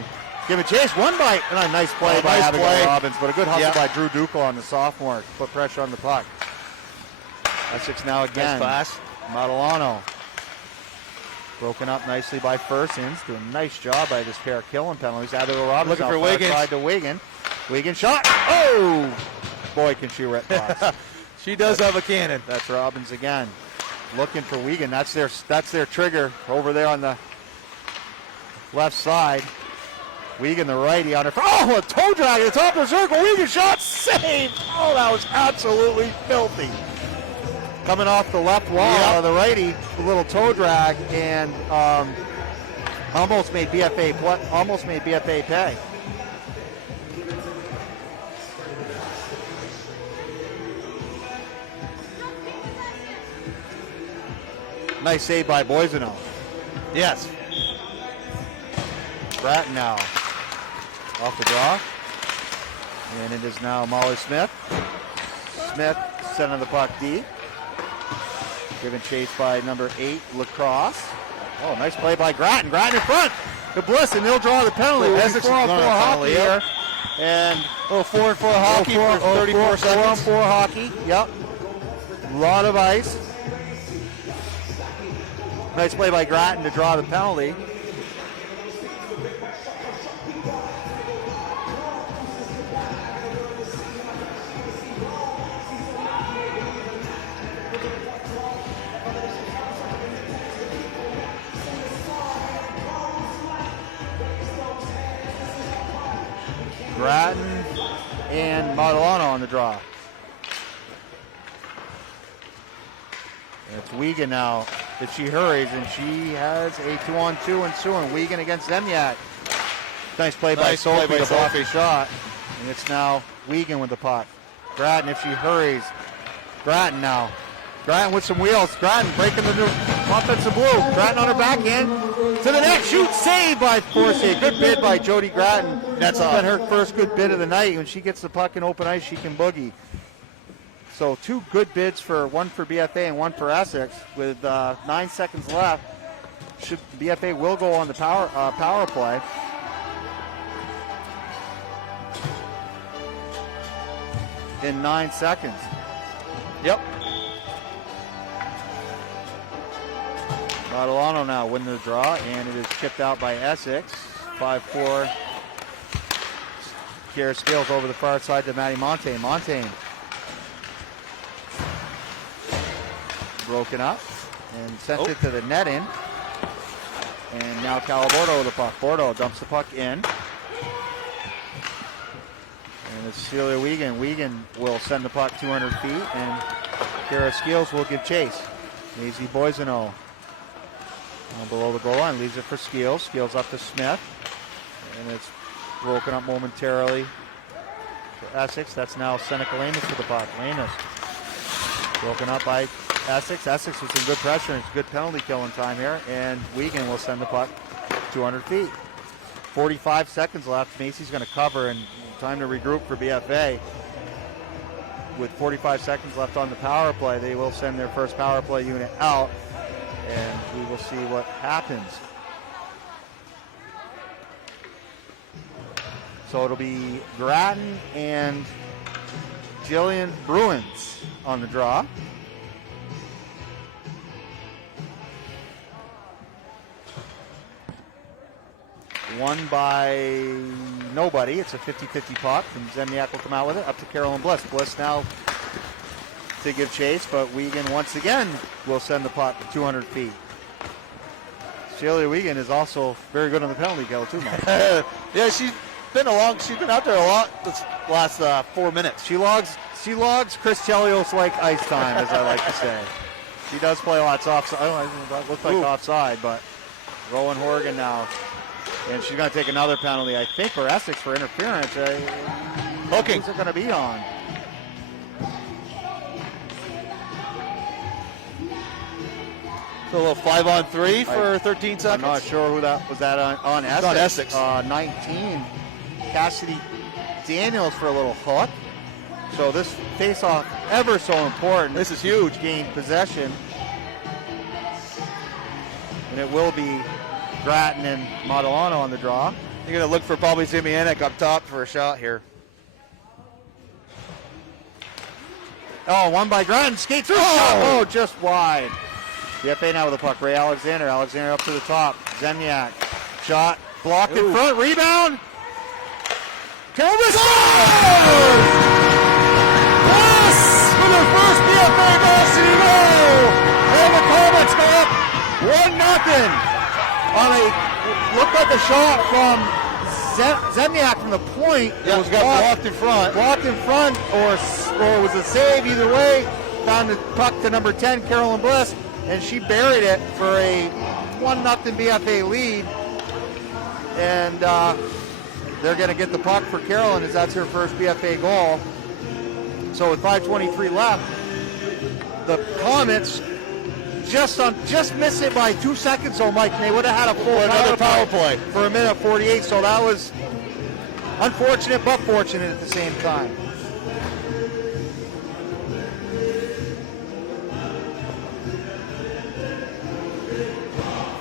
Give a chase. One by a nice play by Abigail Robbins, but a good hustle by Drew Duclaw on the sophomore to put pressure on the puck. Essex now again. Nice pass. Modilano. Broken up nicely by Fursons. Doing a nice job by this pair of killing penalties. Abigail Robbins looking for Wiggins. Side to Wiggin. Wiggin shot. Oh! Boy, can she rip pucks. She does have a cannon. That's Robbins again. Looking for Wiegand. That's their trigger over there on the left side. Wiegand, the righty, on her. Oh, a toe drag at the top of the circle. Wiegand shot, save. Oh, that was absolutely filthy. Coming off the left wall, the righty, a little toe drag, and almost made BFA pay. Nice save by Boissonneau. Yes. Bratton now off the draw. And it is now Molly Smith. Smith sending the puck deep. Given chase by number 8, Lacrosse. Oh, nice play by Grattan. Grattan in front to Bliss, and they'll draw the penalty. Essex is 4-on-4 going to hockey here. And 4-4 hockey for 34 seconds. 4-on-4 hockey, yep. A lot of ice. Nice play by Grattan to draw the penalty. Grattan and Modilano on the draw. And it's Wiegand now if she hurries, and she has a 2-on-2 ensuing. Wiegand against Zemniak. Nice play by Sophie to block the shot. And it's now Wiegand with the puck. Grattan if she hurries. Grattan now. Grattan with some wheels. Grattan breaking the new offensive blue. Grattan on her backhand. To the net. Shoot. Saved by Forsyth. Good bid by Jody Grattan. That's been her first good bid of the night. When she gets the puck in open ice, she can boogie. So 2 good bids, one for BFA and one for Essex. With 9 seconds left, BFA will go on the power play. In 9 seconds. Yep. Modilano now winning the draw, and it is chipped out by Essex. 5-4. Kiera Scales over the far side to Maddie Montaigne. Montaigne broken up and sent it to the net in. And now Calabordo with the puck. Bordeaux dumps the puck in. And it's Celia Wiegand. Wiegand will send the puck 200 feet, and Kiera Scales will give chase. Maisie Boisano below the goal line, leaves it for Scales. Scales up to Smith, and it's broken up momentarily for Essex. That's now Seneca Lamus with the puck. Lamus broken up by Essex. Essex with some good pressure and it's good penalty killing time here, and Wiegand will send the puck 200 feet. 45 seconds left. Macy's going to cover, and time to regroup for BFA. With 45 seconds left on the power play, they will send their first power play unit out, and we will see what happens. So it'll be Grattan and Jillian Bruins on the draw. Won by nobody. It's a 50-50 puck, and Zemniak will come out with it up to Carolyn Bliss. Bliss now to give chase, but Wiegand once again will send the puck 200 feet. Celia Wiegand is also very good on the penalty kill too, Mike. Yeah, she's been out there a lot this last 4 minutes. She logs Chris Chelios like ice time, as I like to say. She does play lots offside. It looked like offside, but Rowan Horgan now. And she's going to take another penalty, I think, for Essex for interference. Hooking. Who's it going to be on? So a little 5-on-3 for 13 seconds. I'm not sure who that was on Essex. It's on Essex. 19. Cassidy Daniels for a little hook. So this face-off ever so important. This is huge. Gain possession. And it will be Grattan and Modilano on the draw. You're going to look for probably Zimianek up top for a shot here. Oh, one by Grattan. Skate through. Oh, just wide. BFA now with the puck. Ray Alexander. Alexander up to the top. Zemniak. Shot. Blocked in front. Rebound. Carol Bliss with their first BFA varsity goal. And the Comets go up 1-0. On looked like a shot from Zemniak from the point. Yeah, it was blocked in front. Blocked in front, or it was a save. Either way, found the puck to number 10, Carolyn Bliss, and she buried it for a 1-0 BFA lead. And they're going to get the puck for Carolyn, as that's her first BFA goal. So with 5:23 left, the Comets just missed it by 2 seconds, so Mike, they would have had a full power play for a minute 48. So that was unfortunate, but fortunate at the same time.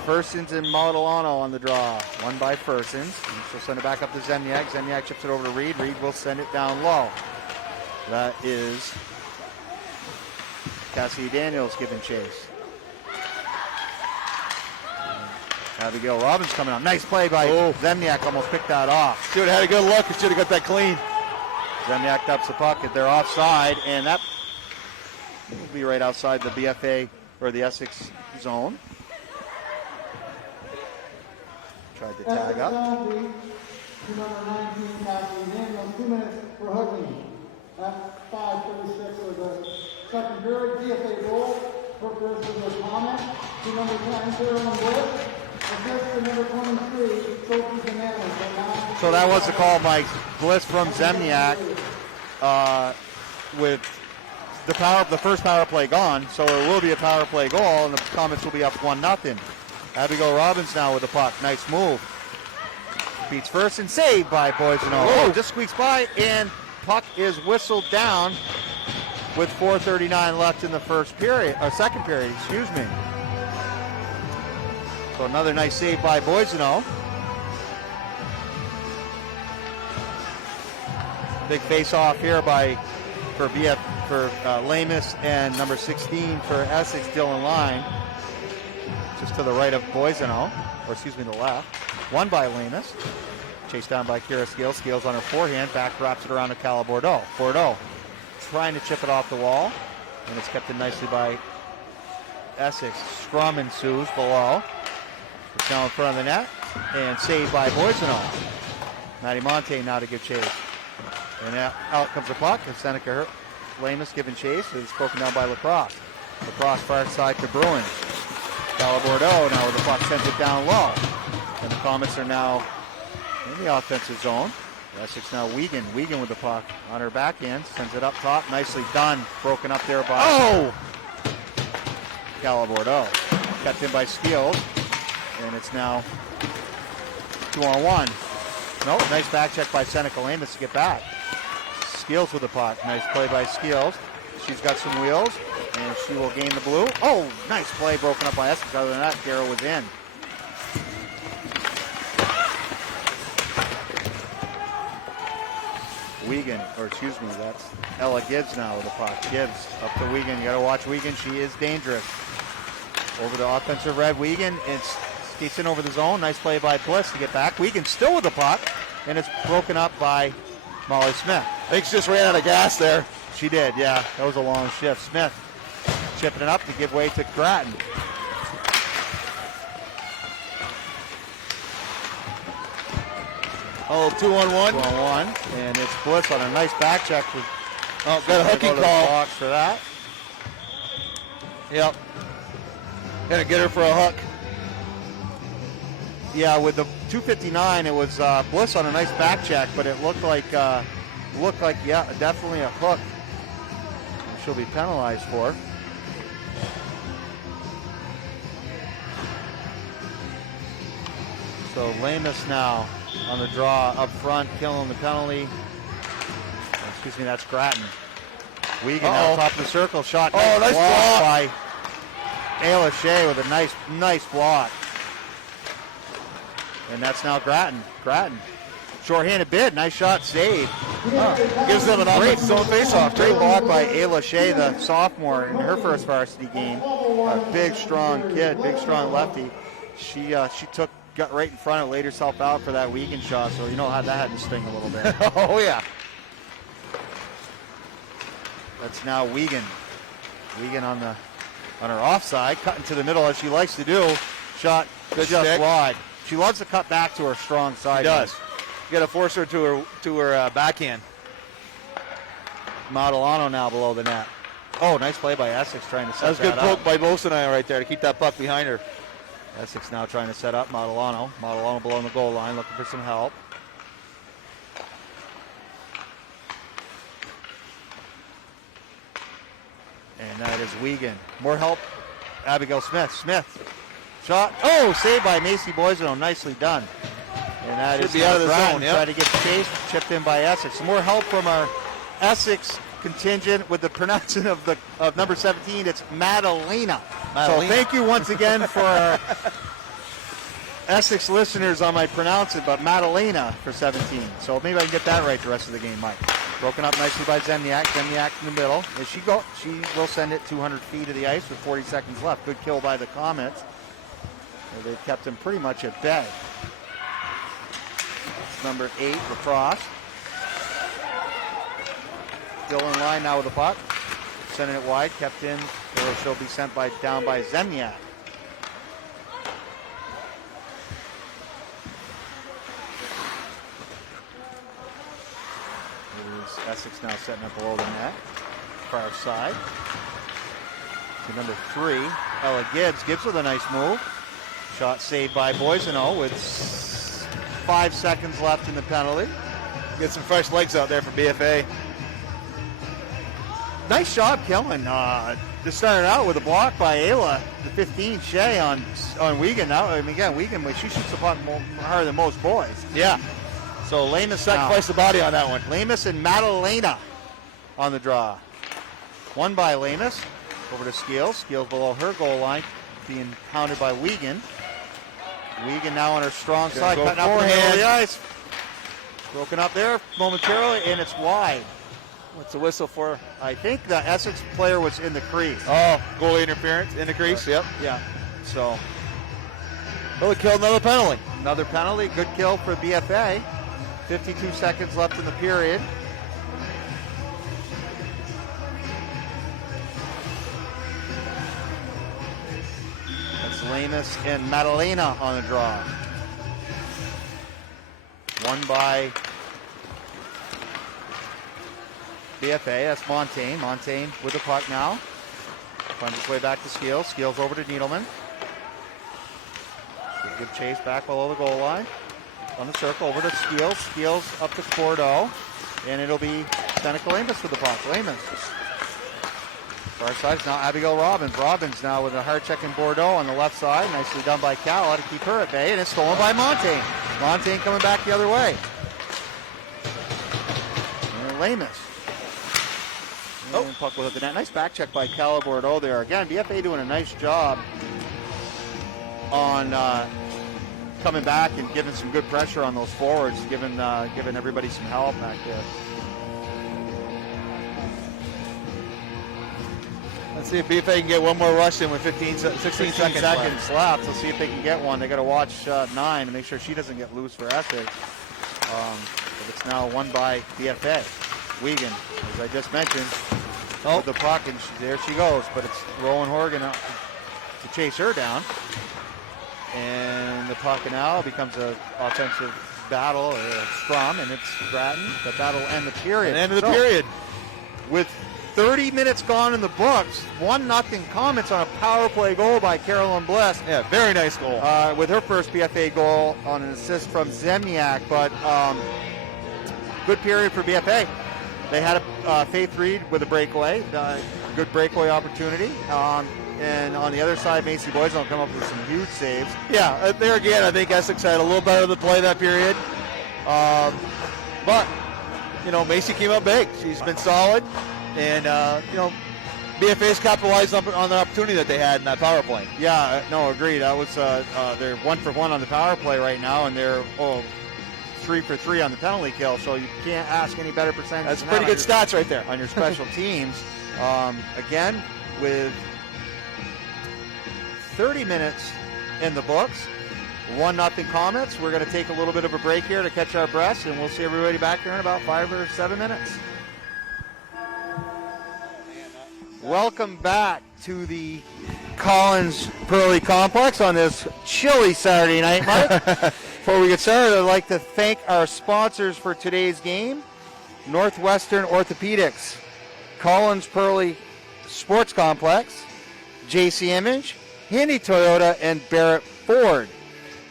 Fursons and Modilano on the draw. One by Fursons. She'll send it back up to Zemniak. Zemniak chips it over to Reed. Reed will send it down low. That is Cassidy Daniels giving chase. Abigail Robbins coming up. Nice play by Zemniak. Almost picked that off. Should have had a good look. Should have got that clean. Zemniak dumps the puck. They're offside, and that will be right outside the BFA or the Essex zone. Tried to tag up. to number 19, Kathleen Daniels, 2 minutes for hooking. At 5:36 of the second period, BFA goal for versus the Comets to number 10, Carolyn Bliss. Assist to number 23, Sophie Bananas. So that was the call, Mike. Bliss from Zemniak with the first power play gone, so it will be a power play goal, and the Comets will be up 1-0. Abigail Robbins now with the puck. Nice move. Beats first and saved by Boiseno. Oh, just squeaks by, and puck is whistled down with 4:39 left in the second period, excuse me. So another nice save by Boiseno. Big face-off here for Lamus and number 16 for Essex, Dylan Line. Just to the right of Boiseno, or excuse me, the left. Won by Lamus. Chased down by Kira Scales. Scales on her forehand. Back wraps it around to Cala Bordeaux. Bordeaux trying to chip it off the wall. And it's kept in nicely by Essex. Scrum ensues below. It's now in front of the net. And saved by Boiseno. Maddie Monte now to give chase. And out comes the puck. And Seneca Lamus giving chase. It's broken down by Lacrosse. Lacrosse far side to Bruin. Cala Bordeaux now with the puck sends it down low. And the Comets are now in the offensive zone. Essex now Wiegand. Wiegand with the puck on her backhand. Sends it up top. Nicely done. Broken up there by Cala Bordeaux. Kept in by Skills. And it's now 2-on-1. Nope, nice back check by Seneca Lamus to get back. Skills with the puck. Nice play by Skills. She's got some wheels. And she will gain the blue. Oh, nice play broken up by Essex. Other than that, Darrow was in. Wiegand, or excuse me, that's Ella Gibbs now with the puck. Gibbs up to Wiegand. You got to watch Wiegand. She is dangerous. Over the offensive red, Wiegand. It's skates in over the zone. Nice play by Bliss to get back. Wiegand still with the puck, and it's broken up by Molly Smith. I think she just ran out of gas there. She did, yeah. That was a long shift. Smith chipping it up to give way to Grattan. Oh, 2-on-1. 2-on-1, and it's Bliss on a nice back check. Got a hooking call. Box for that. Yep. Gonna get her for a hook. Yeah, with the 2:59, it was Bliss on a nice back check, but it looked like definitely a hook. She'll be penalized for. So Lamus now on the draw up front, killing the penalty. Excuse me, that's Grattan. Wiegand now top of the circle, shot. Nice block by Ayla Shea with a nice block. And that's now Grattan. Short-handed bid, nice shot, save. Gives them an offensive zone face-off. Great block by Ayla Shea, the sophomore, in her first varsity game. A big, strong kid, big, strong lefty. She got right in front and laid herself out for that Wiegand shot, so you know how that had to sting a little bit. Oh, yeah. That's now Wiegand. Wiegand on her offside, cutting to the middle as she likes to do. Shot Good just stick. wide. She loves to cut back to her strong side. She does. You got to force her to her backhand. Modilano now below the net. Oh, nice play by Essex trying to set That was a good that poke up. by Bosenai right there to keep that puck behind her. Essex now trying to set up Modilano. Modilano below the goal line, looking for some help. And that is Wiegand. More help, Abigail Smith. Shot. Oh, saved by Macy Boiseno. Nicely done. And that Should is be out of the Grattan zone. Yep. Trying to get chased, chipped in by Essex. Some more help from our Essex contingent with the pronouncing of number 17. It's Madalena. So thank you once again for our Essex listeners on my pronounce it, but Madalena for 17. So maybe I can get that right the rest of the game, Mike. Broken up nicely by Zemniak. Zemniak in the middle. As she will send it 200 feet of the ice with 40 seconds left. Good kill by the Comets. They've kept him pretty much at bay. It's number 8, Lacrosse. Still in line now with the puck. Sending it wide, kept in. Or she'll be sent down by Zemniak. Essex now setting up below the net. Far side. To number 3, Ella Gibbs. Gibbs with a nice move. Shot saved by Boisano with 5 seconds left in the penalty. Get some fresh legs out there for BFA. Nice job killing. Just started out with a block by Ayla, the 15, Shea on Wiegand. Now, I mean, again, Wiegand, she shoots the puck harder than most boys. Yeah. So Lamus Sacrifice the body on that one. Lamus and Madalena on the draw. One by Lamus. Over to Skeels. Skeels below her goal line, being pounded by Wiegand. Wiegand now on her strong side, cutting up in the middle of the ice. Broken up there momentarily, and it's wide. What's the whistle for? I think the Essex player was in the crease. Oh, goalie interference in the crease. Yep. Yeah. So Well, it killed another penalty. another penalty. Good kill for BFA. 52 seconds left in the period. That's Lamus and Madalena on the draw. One by BFA. That's Montaigne. Montaigne with the puck now. Finds his way back to Skeels. Skeels over to Needleman. Good chase back below the goal line. On the circle, over to Skeels. Skeels up to Cordo. And it'll be Seneca Lamus with the puck. Lamus. Far side is now Abigail Robbins. Robbins now with a hard check in Bordeaux on the left side. Nicely done by Cala to keep her at bay. And it's stolen by Montaigne. Montaigne coming back the other way. And Lamus. And puck without the net. Nice back check by Cala Bordeaux there. Again, BFA doing a nice job on coming back and giving some good pressure on those forwards, giving everybody some help back there. Let's see if BFA can get one more rush in with 16 seconds left. Let's see if they can get one. They got to watch 9 to make sure she doesn't get loose for Essex. But it's now won by BFA. Wiegand, as I just mentioned, with the puck, and there she goes. But it's Rowan Horgan to chase her down. And the puck now becomes an offensive battle, or a scrum, and it's Stratton. But that'll end the period. End of the period. With 30 minutes gone in the books, 1-0 Comets on a power play goal by Carolyn Bliss. Yeah, very nice goal. With her first BFA goal on an assist from Zemniak, but good period for BFA. They had a Faith Reed with a breakaway, good breakaway opportunity. And on the other side, Macy Boys will come up with some huge saves. Yeah, there again, I think Essex had a little better of the play that period. But, Macy came up big. She's been solid. And, BFA's capitalized on the opportunity that they had in that power play. Yeah, no, agreed. That was they're 1 for 1 on the power play right now, and they're 3 for 3 on the penalty kill. So you can't ask any better percentage. That's pretty good stats right there on your special teams. Again, with 30 minutes in the books, 1-0 Comets. We're going to take a little bit of a break here to catch our breaths, and we'll see everybody back here in about 5 or 7 minutes. Welcome back to the Collins Pearly Complex on this chilly Saturday night, Mike. Before we get started, I'd like to thank our sponsors for today's game: Northwestern Orthopedics, Collins Pearly Sports Complex, JC Image, Handy Toyota, and Barrett Ford.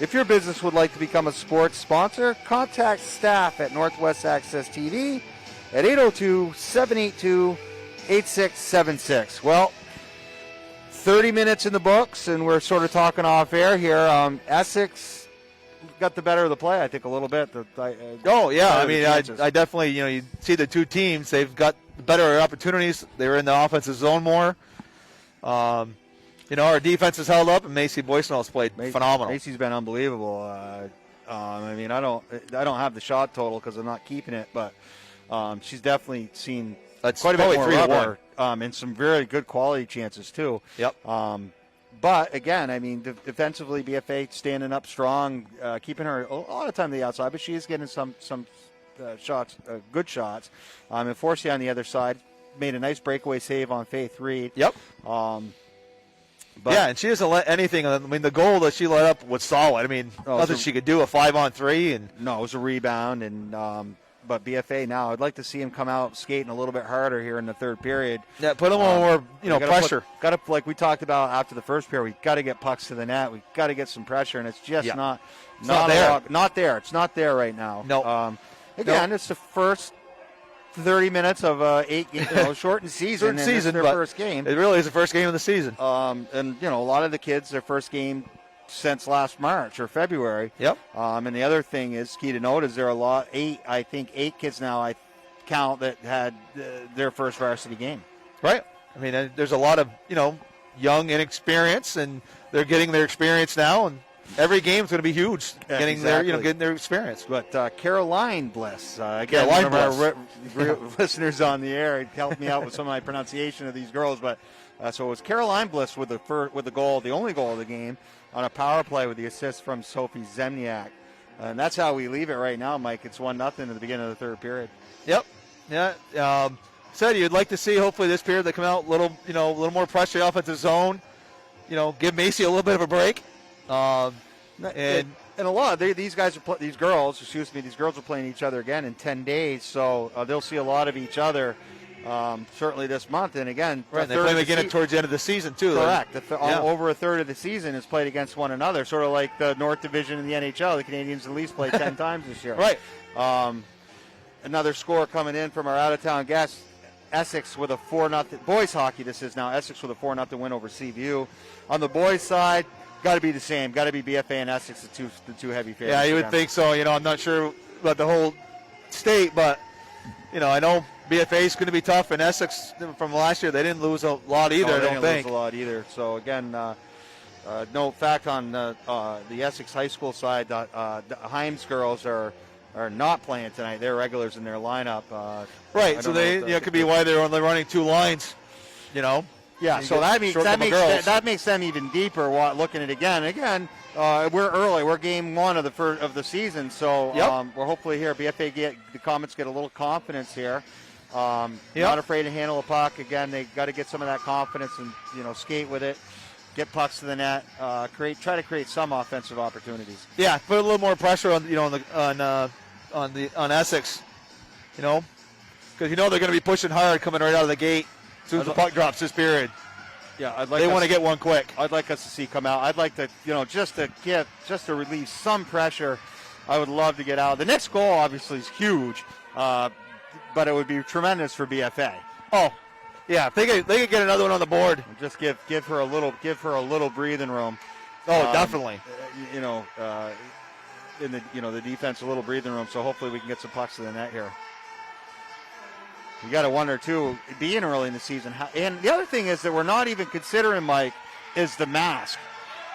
If your business would like to become a sports sponsor, contact staff at Northwest Access TV at 802-782-8676. Well, 30 minutes in the books, and we're sort of talking off air here. Essex got the better of the play, I think, a little bit. I definitely, you see the two teams, they've got better opportunities. They were in the offensive zone more. Our defense has held up, and Macy Boysenall's played phenomenal. Macy's been unbelievable. I don't have the shot total because I'm not keeping it, but she's definitely seen quite a bit more rubber and some very good quality chances too. Yep. But again, defensively, BFA standing up strong, keeping her a lot of time to the outside, but she is getting some shots, good shots. And Forcey on the other side made a nice breakaway save on Faith Reed. Yep. And she doesn't let anything. The goal that she let up was solid. Nothing she could do, a 5-on-3, and no, it was a rebound, and but BFA now, I'd like to see him come out skating a little bit harder here in the third period. Yeah, put a little more, pressure. Got to, like we talked about after the first period, we got to get pucks to the net. We got to get some pressure, and it's just not there. Not there. It's not there right now. No. Again, it's the first 30 minutes of 8 shortened season. Shortened season, their first game. It really is the first game of the season. And a lot of the kids, their first game since last March or February. Yep. And the other thing is key to note is there are eight kids now I count that had their first varsity game. Right. I mean, there's a lot of young inexperience, and they're getting their experience now, and every game's going to be huge. Getting their experience. But Caroline Bliss, again, one of our listeners on the air, helped me out with some of my pronunciation of these girls. But so it was Caroline Bliss with the goal, the only goal of the game, on a power play with the assist from Sophie Zemniak. And that's how we leave it right now, Mike. It's 1-0 at the beginning of the third period. Yep. Yeah. Said you'd like to see hopefully this period they come out a little more pressure off at the zone. Give Macy a little bit of a break. And a lot of these girls are playing each other again in 10 days, so they'll see a lot of each other certainly this month. And again, right, they play them again towards the end of the season too. Correct. Over a third of the season is played against one another, sort of like the North Division in the NHL. The Canadians at least played 10 times this year. Right. Another score coming in from our out-of-town guest, Essex with a 4-0 boys hockey. This is now Essex with a 4-0 win over Seaview. On the boys side, got to be the same. Got to be BFA and Essex, the two heavy favorites. Yeah, you would think so. I'm not sure about the whole state, but I know BFA is going to be tough. And Essex from last year, they didn't lose a lot either. I don't think. Lose a lot either. So again, no fact on the Essex high school side. The Himes girls are not playing tonight. They're regulars in their lineup. Right. So it could be why they're only running two lines. Yeah, so that makes them even deeper. Looking at it again, we're early. We're game one of the season, so we're hopefully here. BFA the Comets get a little confidence here. Not afraid to handle a puck. Again, they got to get some of that confidence and skate with it, get pucks to the net, try to create some offensive opportunities. Yeah, put a little more pressure on Essex, because they're going to be pushing hard coming right out of the gate. As soon as the puck drops this period. Yeah, they want to get one quick. I'd like us to see come out. I'd like to, just to relieve some pressure. I would love to get out. The next goal obviously is huge, but it would be tremendous for BFA. Oh, yeah, if they could get another one on the board. Just give her a little breathing room. Oh, definitely. In the defense, a little breathing room. So hopefully we can get some pucks to the net here. You got to wonder, too, being early in the season. And the other thing is that we're not even considering, Mike, is the mask.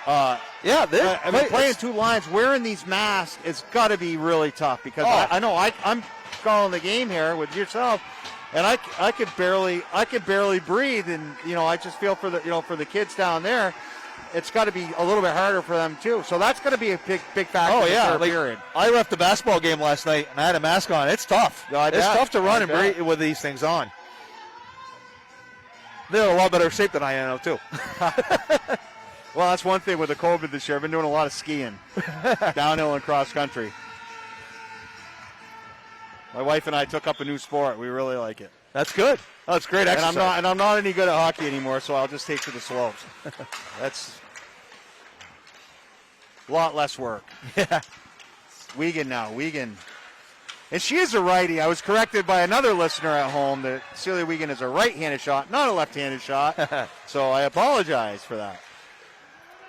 Playing two lines, wearing these masks, it's got to be really tough because I know I'm calling the game here with yourself, and I could barely breathe, and I just feel for the kids down there. It's got to be a little bit harder for them too. So that's going to be a big factor. Oh yeah, period. I ref the basketball game last night and I had a mask on. It's tough. It's tough to run and breathe with these things on. They're in a lot better shape than I am too. Well, that's one thing with the COVID this year. I've been doing a lot of skiing, downhill and cross country. My wife and I took up a new sport. We really like it. That's good. Oh, it's great exercise. And I'm not any good at hockey anymore, so I'll just take to the slopes. That's a lot less work. Yeah. Wiegand now. And she is a righty. I was corrected by another listener at home that Celia Wiegand is a right-handed shot, not a left-handed shot. So I apologize for that.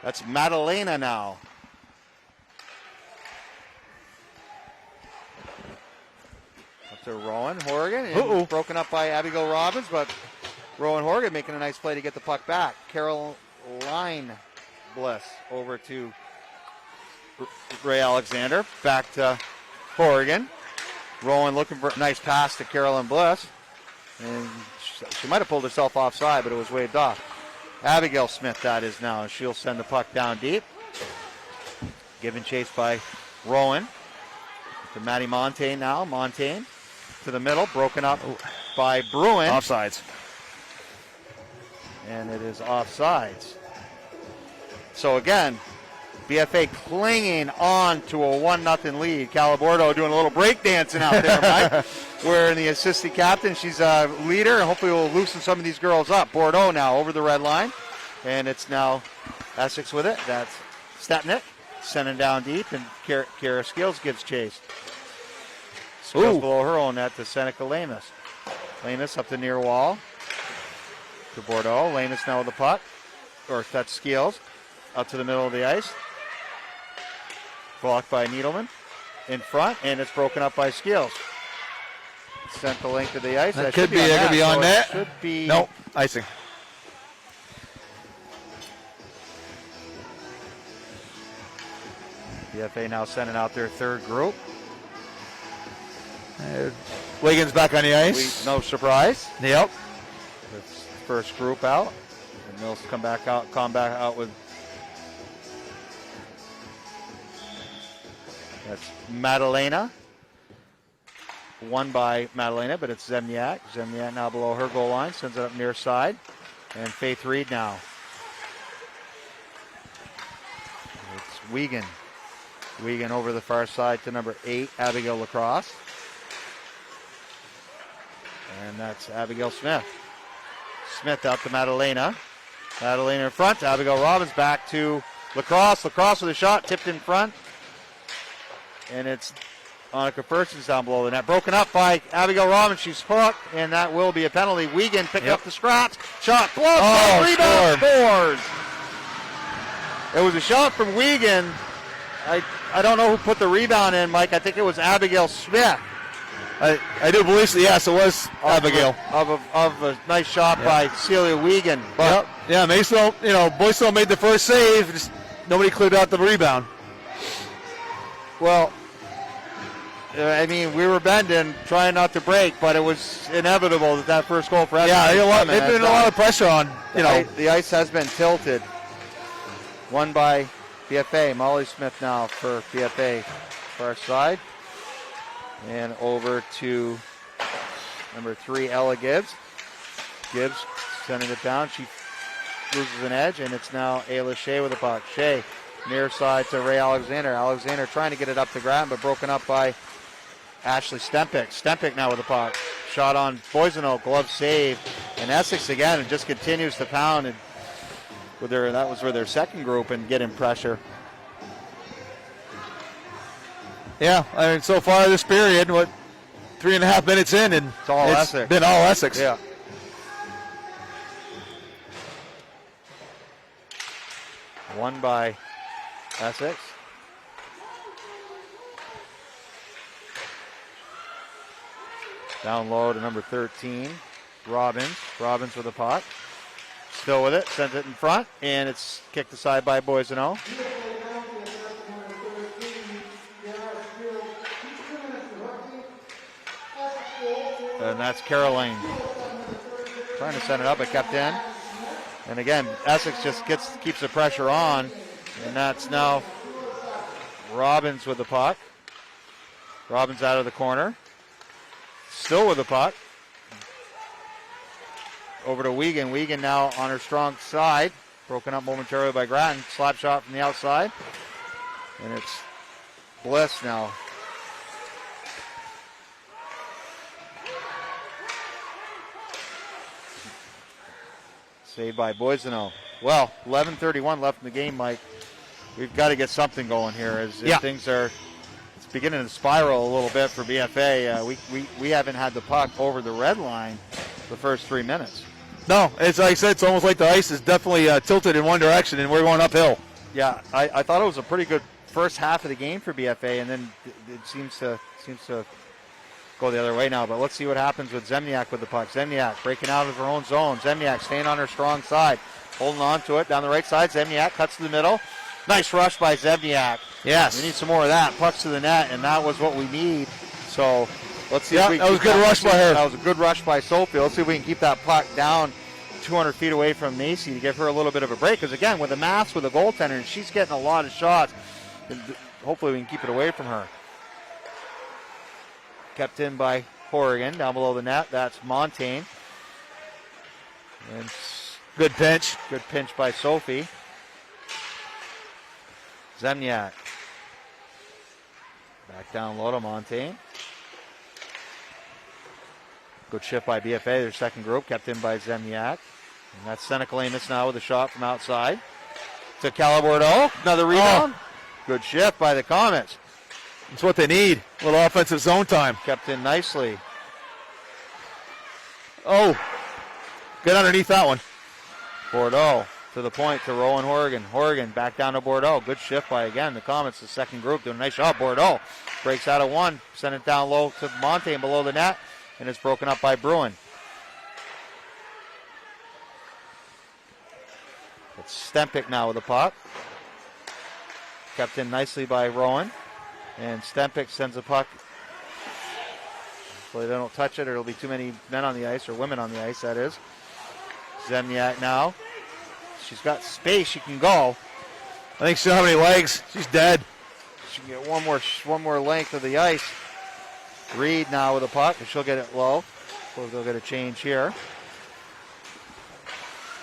That's Madalena now. To Rowan Horgan, broken up by Abigail Robbins, but Rowan Horgan making a nice play to get the puck back. Caroline Bliss over to Ray Alexander, back to Horgan. Rowan looking for a nice pass to Caroline Bliss, and she might have pulled herself offside, but it was waved off. Abigail Smith, that is now, she'll send the puck down deep. Given chase by Rowan to Maddie Montaigne now. Montaigne to the middle, broken up by Bruin. Offsides. And it is offsides. So again, BFA clinging on to a 1-0 lead. Calabordo doing a little break dancing out there, Mike. We're the assistant captain. She's a leader, and hopefully we'll loosen some of these girls up. Bordeaux now over the red line, and it's now Essex with it. That's Stepnick sending down deep, and Kara Skills gives chase. Skills below her own net to Seneca Lamus. Lamus up the near wall to Bordeaux. Lamus now with the puck, or that's Skills, up to the middle of the ice. Blocked by Needleman in front, and it's broken up by Skills. Sent the length of the ice. That could be on net. Should be. Nope, icing. BFA now sending out their third group. Wiggins back on the ice. No surprise. Yep. It's first group out. And Mills come back out with. That's Madalena. Won by Madalena, but it's Zemniak. Zemniak now below her goal line, sends it up near side. And Faith Reed now. It's Wiegand. Wiegand over the far side to number 8, Abigail Lacrosse. And that's Abigail Smith. Smith out to Madalena. Madalena in front. Abigail Robbins back to Lacrosse. Lacrosse with a shot, tipped in front. And it's Annika Persons down below the net. Broken up by Abigail Robbins. She's hooked, and that will be a penalty. Wiegand picking up the scraps. Shot blocked. Rebound scores. It was a shot from Wiegand. I don't know who put the rebound in, Mike. I think it was Abigail Smith. I do believe so. Yes, it was Abigail. Of a nice shot by Celia Wiegand. But yeah, Mason, Boyceville made the first save. Just nobody cleared out the rebound. Well, I mean, we were bending, trying not to break, but it was inevitable that first goal for Essex. Yeah, there's been a lot of pressure on. The ice has been tilted. Won by BFA. Molly Smith now for BFA. Far side. And over to number 3, Ella Gibbs. Gibbs sending it down. She loses an edge, and it's now Ayla Shea with the puck. Shea near side to Ray Alexander. Alexander trying to get it up the ground, but broken up by Ashley Stempick. Stempick now with the puck. Shot on Boiseno, glove save. And Essex again, and just continues to pound. And that was for their second group and getting pressure. Yeah, I mean, so far this period, 3.5 minutes in, and it's all Essex. Been all Essex. Yeah. Won by Essex. Down low to number 13, Robbins. Robbins with the puck. Still with it, sends it in front, and it's kicked aside by Boiseno. And that's Caroline. Trying to send it up, but kept in. And again, Essex just keeps the pressure on. And that's now Robbins with the puck. Robbins out of the corner. Still with the puck. Over to Wiegand. Wiegand now on her strong side. Broken up momentarily by Grattan. Slap shot from the outside. And it's Bliss now. Saved by Boiseno. Well, 11:31 left in the game, Mike. We've got to get something going here as things are it's beginning to spiral a little bit for BFA. We haven't had the puck over the red line the first 3 minutes. No, it's like I said, it's almost like the ice is definitely tilted in one direction, and we're going uphill. Yeah, I thought it was a pretty good first half of the game for BFA, and then it seems to go the other way now. But let's see what happens with Zemniak with the puck. Zemniak breaking out of her own zone. Zemniak staying on her strong side, holding on to it down the right side. Zemniak cuts to the middle. Nice rush by Zemniak. Yes. We need some more of that. Pucks to the net, and that was what we need. So let's see if we can that was a good rush by her. That was a good rush by Sophie. Let's see if we can keep that puck down 200 feet away from Macy to give her a little bit of a break. Because, again, with the mass with the goaltender, and she's getting a lot of shots, and hopefully we can keep it away from her. Kept in by Horrigan down below the net. That's Montaigne. And good pinch. Good pinch by Sophie. Zemniak. Back down low to Montaigne. Good shift by BFA, their second group, kept in by Zemniak. And that's Senecalamus now with a shot from outside. To Calabordo, another rebound. Good shift by the Comets. That's what they need. A little offensive zone time. Kept in nicely. Oh, get underneath that one. Bordeaux to the point to Rowan Horgan. Horgan back down to Bordeaux. Good shift by, again, the Comets, the second group, doing a nice job. Bordeaux breaks out of one, send it down low to Montaigne below the net, and it's broken up by Bruin. It's Stempic now with the puck. Kept in nicely by Rowan. And Stempic sends the puck. Hopefully they don't touch it, or it'll be too many men on the ice, or women on the ice, that is. Zemniak now. She's got space. She can go. I think she'll have any legs. She's dead. She can get one more length of the ice. Reed now with the puck, and she'll get it low. So they'll get a change here.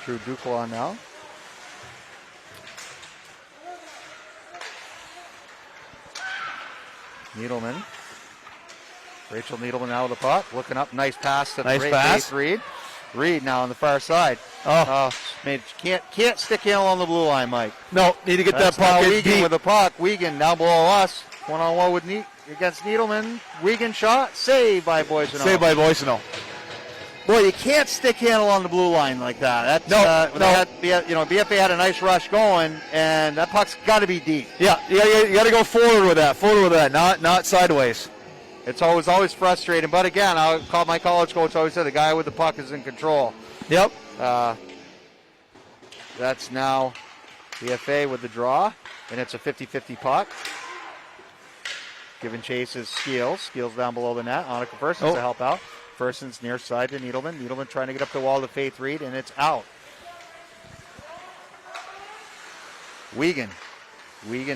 Drew Duclaw now. Needleman. Rachel Needleman now with the puck. Looking up. Nice pass to Faith Reed. Reed now on the far side. Can't stick in along the blue line, Mike. No, need to get That's that puck Wiegand deep. with the puck. Wiegand down below us. One-on-one with against Needleman. Wiegand shot. Saved by Boysenau. Saved by Boysenau. Boy, you can't stick in along the blue line like that. BFA had a nice rush going, and that puck's got to be deep. Yeah, you got to go forward with that, not sideways. It's always frustrating. But again, I'll call my college coach always said the guy with the puck is in control. Yep. That's now BFA with the draw, and it's a 50-50 puck. Giving chase is Skeels. Skeels down below the net. Annika Persons to help out. Persons near side to Needleman. Needleman trying to get up the wall to Faith Reed, and it's out. Wiegand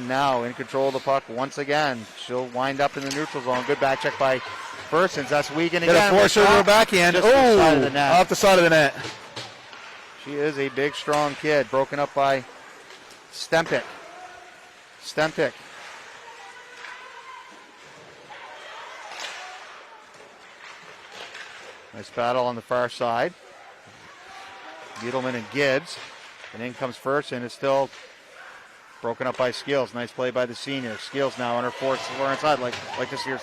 now in control of the puck once again. She'll wind up in the neutral zone. Good back check by Persons. That's Wiegand again. Got a force her to her backhand. Off the side of the net. She is a big, strong kid. Broken up by Stempic. Nice battle on the far side. Needleman and Gibbs. And in comes first, and it's still broken up by Skills. Nice play by the senior. Skills now on her fourth floor inside. Like this here,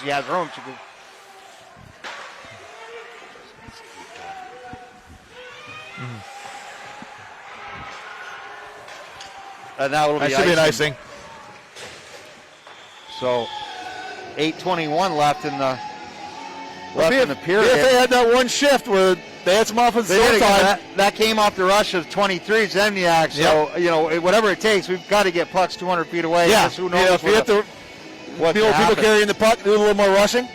she has room. She could. And that will be should be an icing. So 8:21 left in the period. BFA had that one shift where they had some offensive time. That came off the rush of 23 Zemniak. So whatever it takes, we've got to get pucks 200 feet away. Yeah. Who knows If you have to people carrying the puck, do a little more rushing.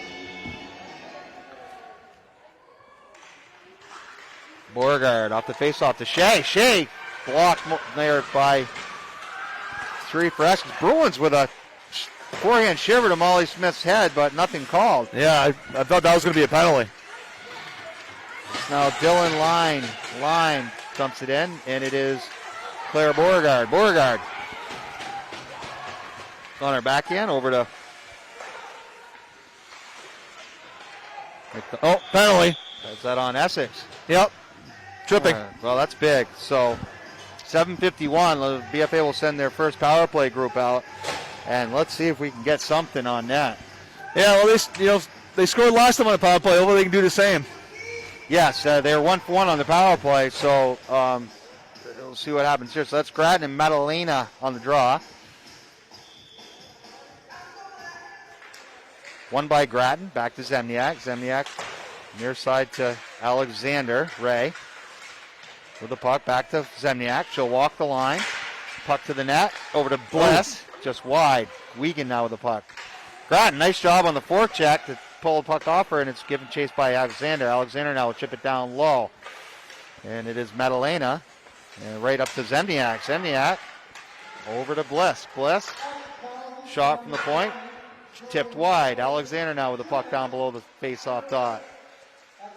Beauregard off the face-off to Shea. Shea blocked there by three for Essex. Bruins with a forehand shiver to Molly Smith's head, but nothing called. Yeah, I thought that was going to be a penalty. Now Dylan Line dumps it in, and it is Claire Beauregard. Beauregard on her backhand over to. Penalty. Is that on Essex? Yep. Tripping. Well, that's big. So 7:51. The BFA will send their first power play group out, and let's see if we can get something on that. Yeah, well, they scored last time on the power play. Hopefully they can do the same. Yes, they're 1 for 1 on the power play, so we'll see what happens here. So that's Grattan and Madalena on the draw. One by Grattan, back to Zemniak. Zemniak near side to Alexander Ray. With the puck, back to Zemniak. She'll walk the line. Puck to the net, over to Bliss, just wide. Wiegand now with the puck. Grattan, nice job on the forecheck to pull the puck off her, and it's given chase by Alexander. Alexander now will chip it down low. And it is Madalena, and right up to Zemniak. Zemniak over to Bliss. Bliss, shot from the point, tipped wide. Alexander now with the puck down below the face-off dot.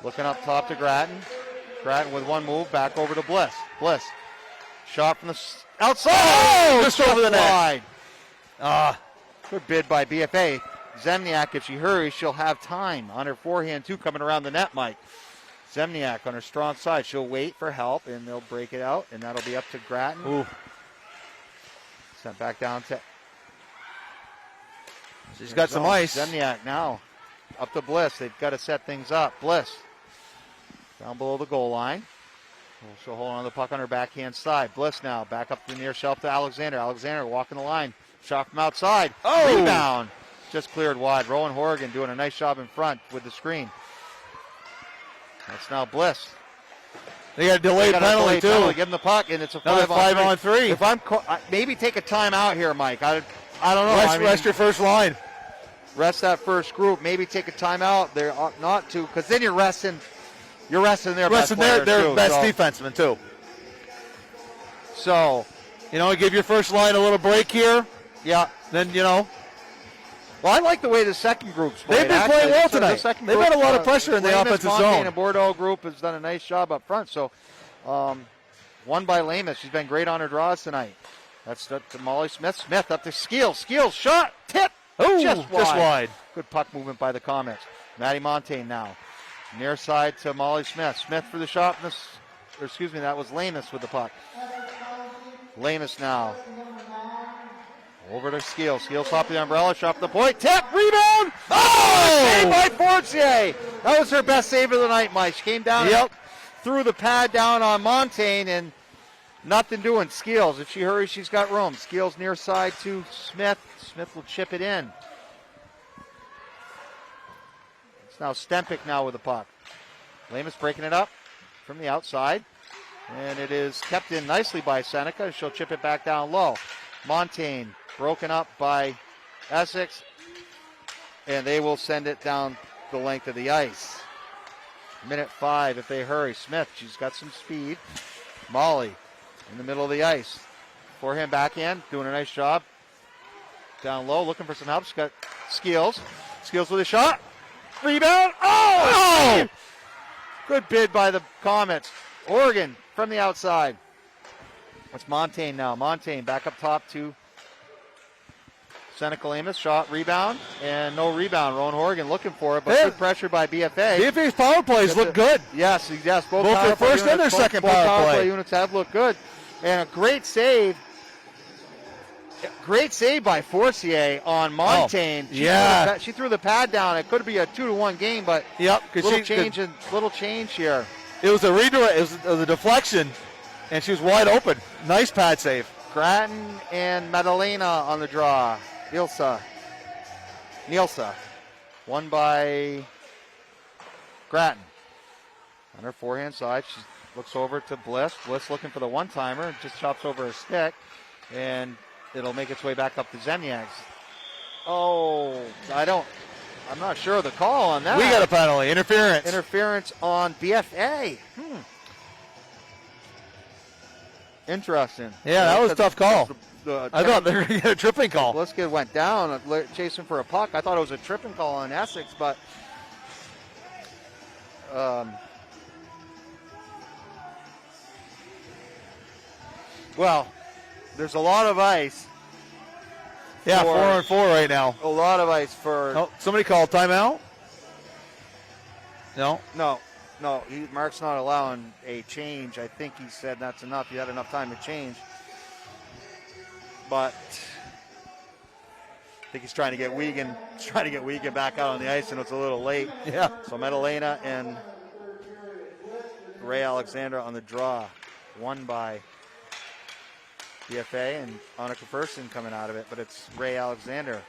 Looking up top to Grattan. Grattan with one move, back over to Bliss. Bliss, shot from the outside. Just over the net. Wide. Good bid by BFA. Zemniak, if she hurries, she'll have time on her forehand, too, coming around the net, Mike. Zemniak on her strong side. She'll wait for help, and they'll break it out, and that'll be up to Grattan. Ooh. Sent back down to... She's got some ice. Zemniak now up to Bliss. They've got to set things up. Bliss down below the goal line. She'll hold on to the puck on her backhand side. Bliss now back up the near shelf to Alexander. Alexander walking the line. Shot from outside. Oh! Rebound. Just cleared wide. Rowan Horgan doing a nice job in front with the screen. That's now Bliss. They got a delayed penalty, too. Penalty. Give them the puck, and it's a 5-on-3. If I'm maybe take a timeout here, Mike. I don't know. Rest your first line. Rest that first group. Maybe take a timeout. They're not to, because then you're resting. You're resting their best players, their best so. defenseman, too. So, give your first line a little break here. Yeah. Then, Well, I like the way the second group's played. They've been playing well tonight. They've got a lot of pressure in the offensive zone. The Bordeaux group has done a nice job up front. So, won by Lamus. She's been great on her draws tonight. That's to Molly Smith. Smith up to Skills. Skills shot. Tip. Oh, just wide. Good Good puck movement by the Comets. Maddie Montaigne now. Near side to Molly Smith. Smith for the shot. That was Lamus with the puck. Lamus now. Over to Skills. Skills top of the umbrella. Shot for the point. Tip. Rebound. Oh! Save by Fortier. That was her best save of the night, Mike. She came down and threw the pad down on Montaigne, and nothing doing. Skills. If she hurries, she's got room. Skills near side to Smith. Smith will chip it in. It's now Stempic now with the puck. Lamus breaking it up from the outside. And it is kept in nicely by Seneca. She'll chip it back down low. Montaigne broken up by Essex. And they will send it down the length of the ice. Minute 5 if they hurry. Smith, she's got some speed. Molly in the middle of the ice. Forehand, backhand, doing a nice job. Down low, looking for some help. She's got Skills. Skills with a shot. Rebound. Oh! Good bid by the Comets. Oregon from the outside. It's Montaigne now. Montaigne back up top to Seneca Lamus. Shot, rebound, and no rebound. Rowan Horgan looking for it, but good pressure by BFA. BFA's power plays look good. Yes. Both their first and their second power play units have looked good. And a great save. Great save by Fortier on Montaigne. She threw the pad down. It could be a 2-1 game, but little change here. It was a redirect. It was a deflection, and she was wide open. Nice pad save. Grattan and Madalena on the draw. Nielsa. Won by Grattan. On her forehand side, she looks over to Bliss. Bliss looking for the one-timer. Just chops over her stick. And it'll make its way back up to Zemniak. I'm not sure of the call on that. We got a penalty. Interference. Interference on BFA. Interesting. Yeah, that was a tough call. I thought they were going to get a tripping call. Bliss went down, chasing for a puck. I thought it was a tripping call on Essex, but well, there's a lot of ice. Yeah, 4-on-4 right now. A lot of ice for... Oh, somebody called timeout? No. Mark's not allowing a change. I think he said that's enough. You had enough time to change. But I think he's trying to get Wiegand back out on the ice, and it's a little late. Yeah. So Madalena and Ray Alexander on the draw. Won by BFA and Annika Fersen coming out of it, but it's Ray Alexander.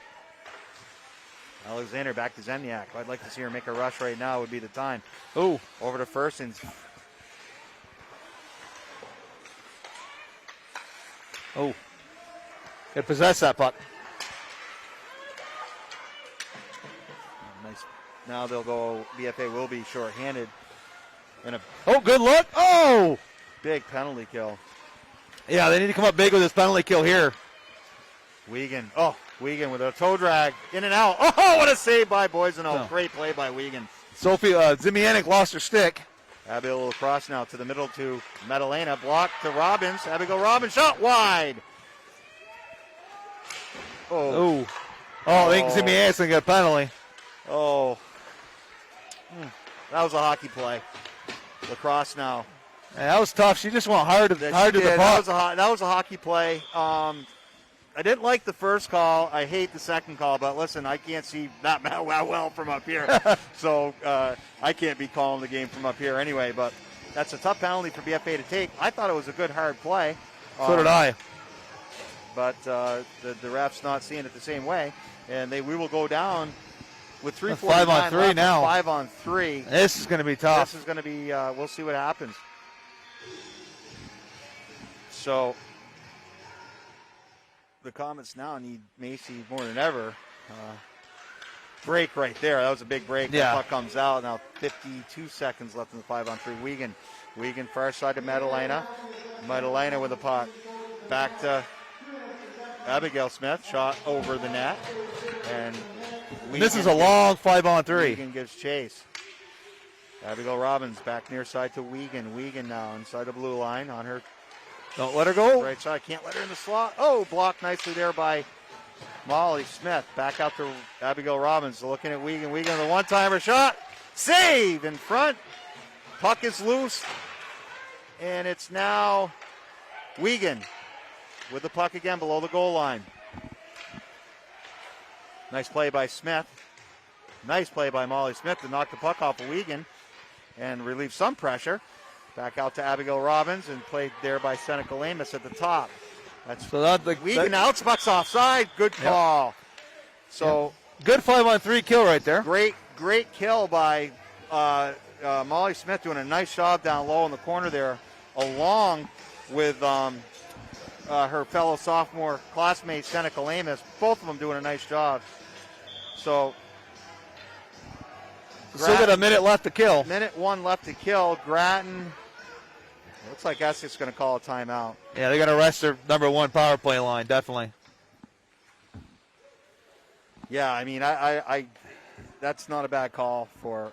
Alexander back to Zemniak. I'd like to see her make a rush right now. Would be the time. Ooh. Over to Fersen. Oh. It possessed that puck. Nice. Now they'll go. BFA will be shorthanded. Good look. Oh. Big penalty kill. Yeah, they need to come up big with this penalty kill here. Wiegand. Wiegand with a toe drag. In and out. Oh, what a save by Boisano. Great play by Wiegand. Sophie Zimianic lost her stick. Abigail across now to the middle to Madalena. Block to Robbins. Abigail Robbins shot wide. Oh, I think Zimmy Anderson got a penalty. Oh. That was a hockey play. Lacrosse now. Yeah, that was tough. She just went hard to the puck. That was a hockey play. I didn't like the first call. I hate the second call, but listen, I can't see that well from up here. So I can't be calling the game from up here anyway, but that's a tough penalty for BFA to take. I thought it was a good, hard play. So did I. But the ref's not seeing it the same way, and we will go down with 3:49 5 on 3 left, now. 5 on 3. This is going to be tough. This is going to be, we'll see what happens. So the Comets now need Macy more than ever. Break right there. That was a big break. Yeah. The puck comes out. Now 52 seconds left in the 5 on 3. Wiegand far side to Madalena. Madalena with the puck. Back to Abigail Smith. Shot over the net. And this is a long 5 on 3. Wiegand gives chase. Abigail Robbins back near side to Wiegand. Wiegand now inside the blue line on her. Don't let her go. Right side. Can't let her in the slot. Oh, blocked nicely there by Molly Smith. Back out to Abigail Robbins. Looking at Wiegand. Wiegand, the one-timer shot. Save in front. Puck is loose. And it's now Wiegand with the puck again below the goal line. Nice play by Smith. Nice play by Molly Smith to knock the puck off of Wiegand and relieve some pressure. Back out to Abigail Robbins and played there by Seneca Lamus at the top. Wiegand out, puck's offside. Good call. Yep. So good 5 on 3 kill right there. Great kill by Molly Smith, doing a nice job down low in the corner there, along with her fellow sophomore classmate Seneca Lamus. Both of them doing a nice job. So still got a minute left to kill. Minute 1 left to kill. Grattan. Looks like Essex is going to call a timeout. Yeah, they're going to rest their number 1 power play line, definitely. Yeah, I mean, I that's not a bad call for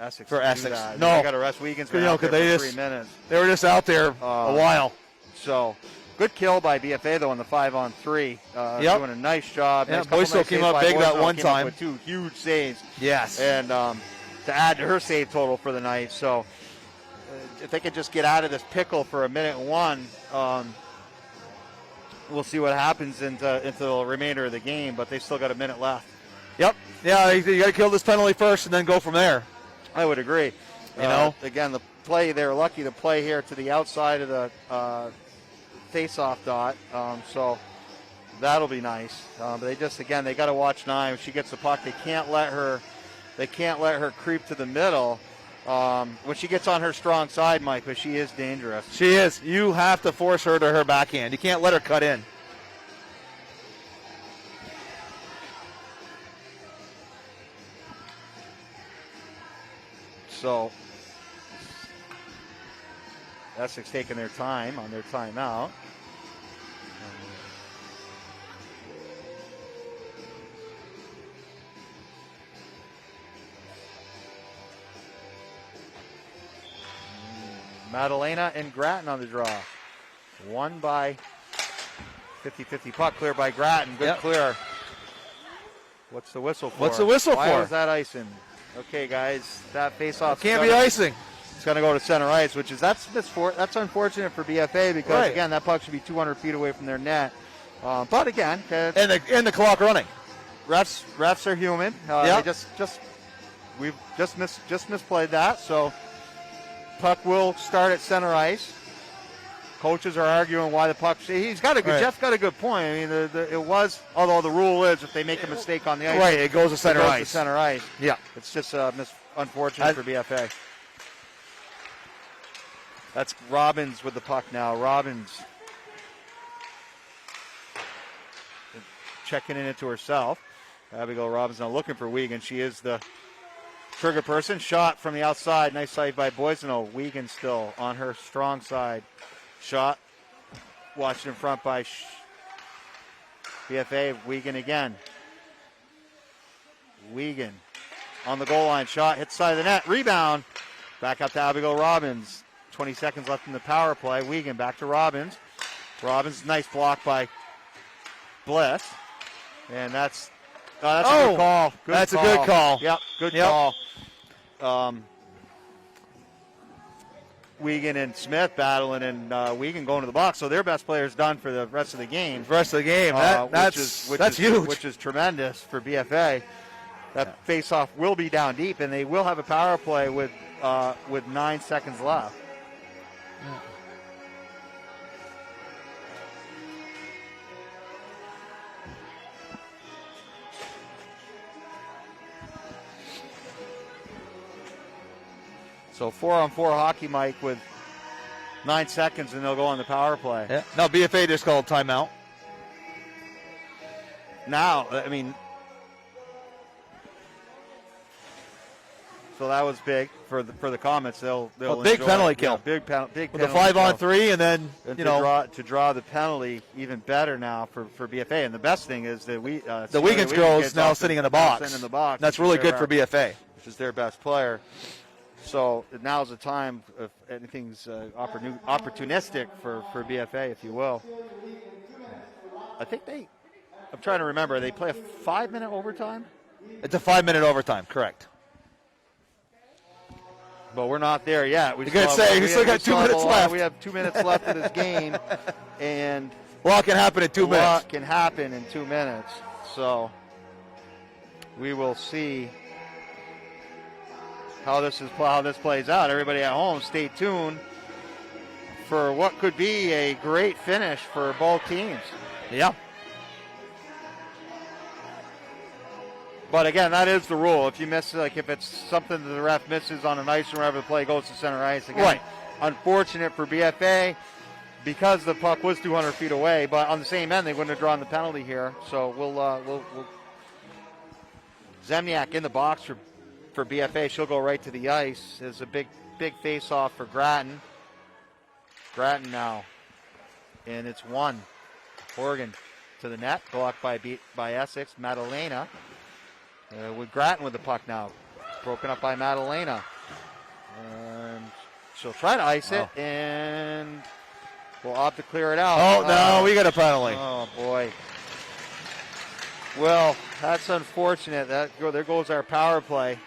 Essex. For Essex, no, they got to rest Wiegand's been out there for 3 minutes. They were just out there a while. So good kill by BFA though on the 5 on 3. Doing a nice job. Yeah, nice Boyceville came up big that one time with 2 huge saves. Yes, and to add to her save total for the night. So if they could just get out of this pickle for a minute 1, we'll see what happens into the remainder of the game. But they still got a minute left. Yep. Yeah, you got to kill this penalty first and then go from there. I would agree. Again, the play, they're lucky to play here to the outside of the face-off dot. So that'll be nice. But they got to watch Nye. When she gets the puck, they can't let her creep to the middle. When she gets on her strong side, Mike, but she is dangerous. She is. You have to force her to her backhand. You can't let her cut in. So Essex taking their time on their timeout. Madalena and Grattan on the draw. Won by 50-50 puck. Clear by Grattan. Good clear. What's the whistle for? Why was that icing? Okay, guys, that face-off can't be icing. It's going to go to center ice, which is that's unfortunate for BFA because again that puck should be 200 feet away from their net. But again, and the clock running. Refs are human. We've just misplayed that. So puck will start at center ice. Coaches are arguing why the puck. Jeff's got a good point. I mean, it was, although the rule is if they make a mistake on the ice, it goes to center ice. Yeah, it's just unfortunate for BFA. That's Robbins with the puck now. Robbins checking it into herself. Abigail Robbins now looking for Wiegand. She is the trigger person. Shot from the outside. Nice save by Boiseno. Wiegand still on her strong side. Shot. Watched in front by BFA. Wiegand again. Wiegand on the goal line. Shot. Hits the side of the net. Rebound. Back up to Abigail Robbins. 20 seconds left in the power play. Wiegand back to Robbins. Robbins, nice block by Bliss. And that's a good call. That's a good call. Yep, good call. Wiegand and Smith battling, and Wiegand going to the box. So their best player is done for the rest of the game. That's huge. Which is tremendous for BFA. That face-off will be down deep, and they will have a power play with 9 seconds left. Yeah. So 4-on-4 hockey, Mike, with 9 seconds, and they'll go on the power play. Yeah. Now BFA just called timeout. Now, I mean, so that was big for the Comets. They'll big enjoy penalty it. kill. Yeah, big penalty. With the 5-on-3, and then to draw the penalty even better now for BFA. And the best thing is that the Wiegand's girls now sitting in the box. Sitting in the box. That's really good for BFA, which is their best player. So now's the time if anything's opportunistic for BFA, if you will. I think I'm trying to remember. They play a 5-minute overtime? It's a 5-minute overtime, correct. But we're not there yet. We still got 2 minutes left. We have 2 minutes left of this game, and a lot can happen in 2 minutes. A lot can happen in 2 minutes. So we will see how this plays out. Everybody at home, stay tuned for what could be a great finish for both teams. Yeah. But again, that is the rule. If you miss, if it's something that the ref misses on an ice or wherever the play goes to center ice, again, right. Unfortunate for BFA because the puck was 200 feet away. But on the same end, they wouldn't have drawn the penalty here. So we'll Zemniak in the box for BFA. She'll go right to the ice. There's a big face-off for Grattan. Grattan now, and it's 1. Oregon to the net, blocked by Essex. Madalena. With Grattan with the puck now. Broken up by Madalena. And she'll try to ice it, and we'll opt to clear it out. Oh, no, we got a penalty. Oh, boy. Well, that's unfortunate. There goes our power play.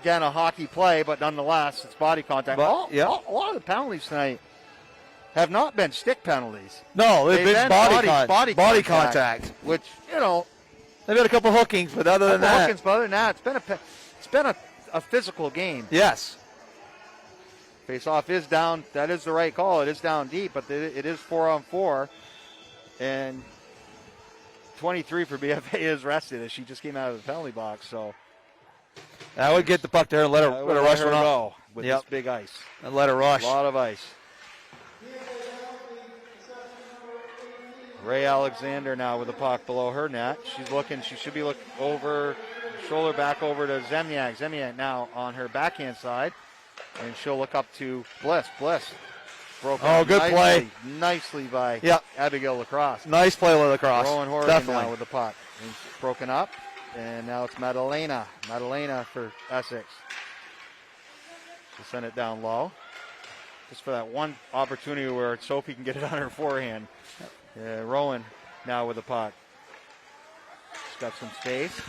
Again, a hockey play, but nonetheless, it's body contact. A lot of the penalties tonight have not been stick penalties. No, they've been body contact. Which, they've got a couple hookings, but other than that, it's been a physical game. Yes. Face-off is down. That is the right call. It is down deep, but it is 4-on-4, and 23 for BFA is rested as she just came out of the penalty box. So that would get the puck to her and let her rush her go with this big ice. And let her rush. A lot of ice. Ray Alexander now with the puck below her net. She should be looking over, shoulder back over to Zemniak. Zemniak now on her backhand side. And she'll look up to Bliss. Bliss broken good play. Nicely by Abigail Lacrosse. Nice play with Lacrosse. Rowan Horgan now with the puck. And broken up. And now it's Madalena. Madalena for Essex. She'll send it down low. Just for that one opportunity where Sophie can get it on her forehand. Rowan now with the puck. She's got some space.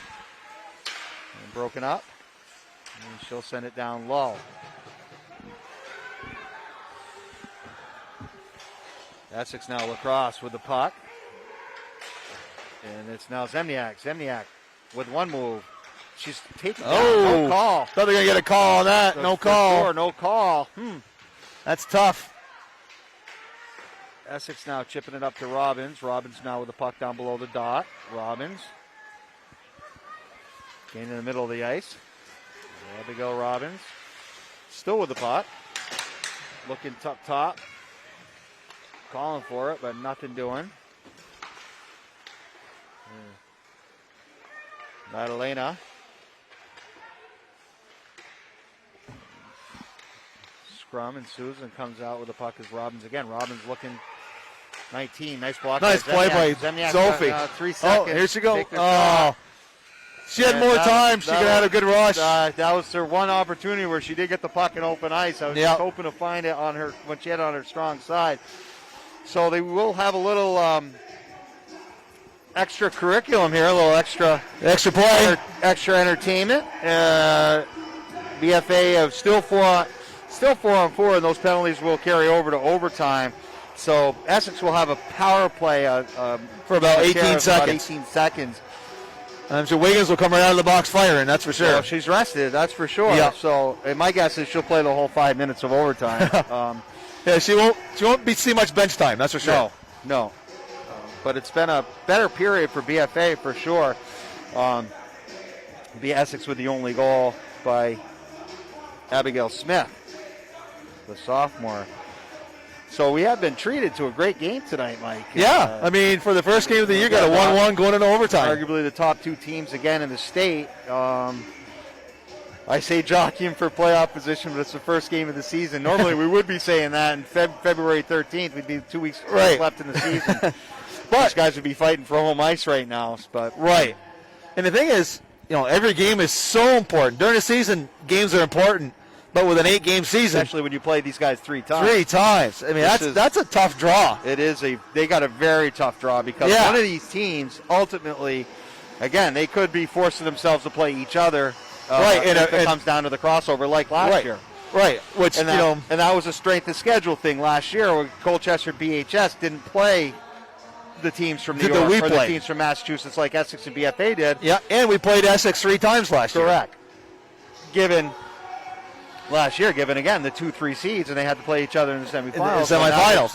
And broken up. And she'll send it down low. Essex now Lacrosse with the puck. And it's now Zemniak. Zemniak with one move. She's taking no call. Thought they're going to get a call on that. No call. Sure, no call. That's tough. Essex now chipping it up to Robbins. Robbins now with the puck down below the dot. Robbins. Getting in the middle of the ice. There we go, Robbins. Still with the puck. Looking top. Calling for it, but nothing doing. Madalena. Scrum, and Susan comes out with the puck as Robbins again. Robbins looking 19. Nice block. Nice play by Zemniak, Sophie. 3 seconds. Oh, here she goes. Oh. She had more time. She could have had a good rush. That was her one opportunity where she did get the puck in open ice. I was just hoping to find it on her when she had it on her strong side. So they will have a little extra curriculum here, a little extra play, extra entertainment. BFA of still 4-on-4, and those penalties will carry over to overtime. So Essex will have a power play for about 18 seconds. I'm sure Wiggins will come right out of the box firing, that's for sure. Well, she's rested, that's for sure. Yeah. So my guess is she'll play the whole 5 minutes of overtime. Yeah, she won't see much bench time, that's for sure. No. But it's been a better period for BFA for sure. Essex with the only goal by Abigail Smith, the sophomore. So we have been treated to a great game tonight, Mike. Yeah, I mean, for the first game of the year, got a 1-1 going into overtime. Arguably the top two teams again in the state. I say jockeying for playoff position, but it's the first game of the season. Normally we would be saying that in February 13th. We'd be 2 weeks left in the season. But these guys would be fighting for home ice right now. But and the thing is, every game is so important. During the season, games are important. But with an 8-game season, especially when you play these guys 3 times. I mean, that's a tough draw. It is they got a very tough draw because one of these teams ultimately, again, they could be forcing themselves to play each other. If it comes down to the crossover like last year. Right. And that was a strength of schedule thing last year where Colchester BHS didn't play the teams from New York or the teams from Massachusetts like Essex and BFA did. Yeah, and we played Essex 3 times last year. Correct. Given again the 2-3 seeds, and they had to play each other in the semifinals.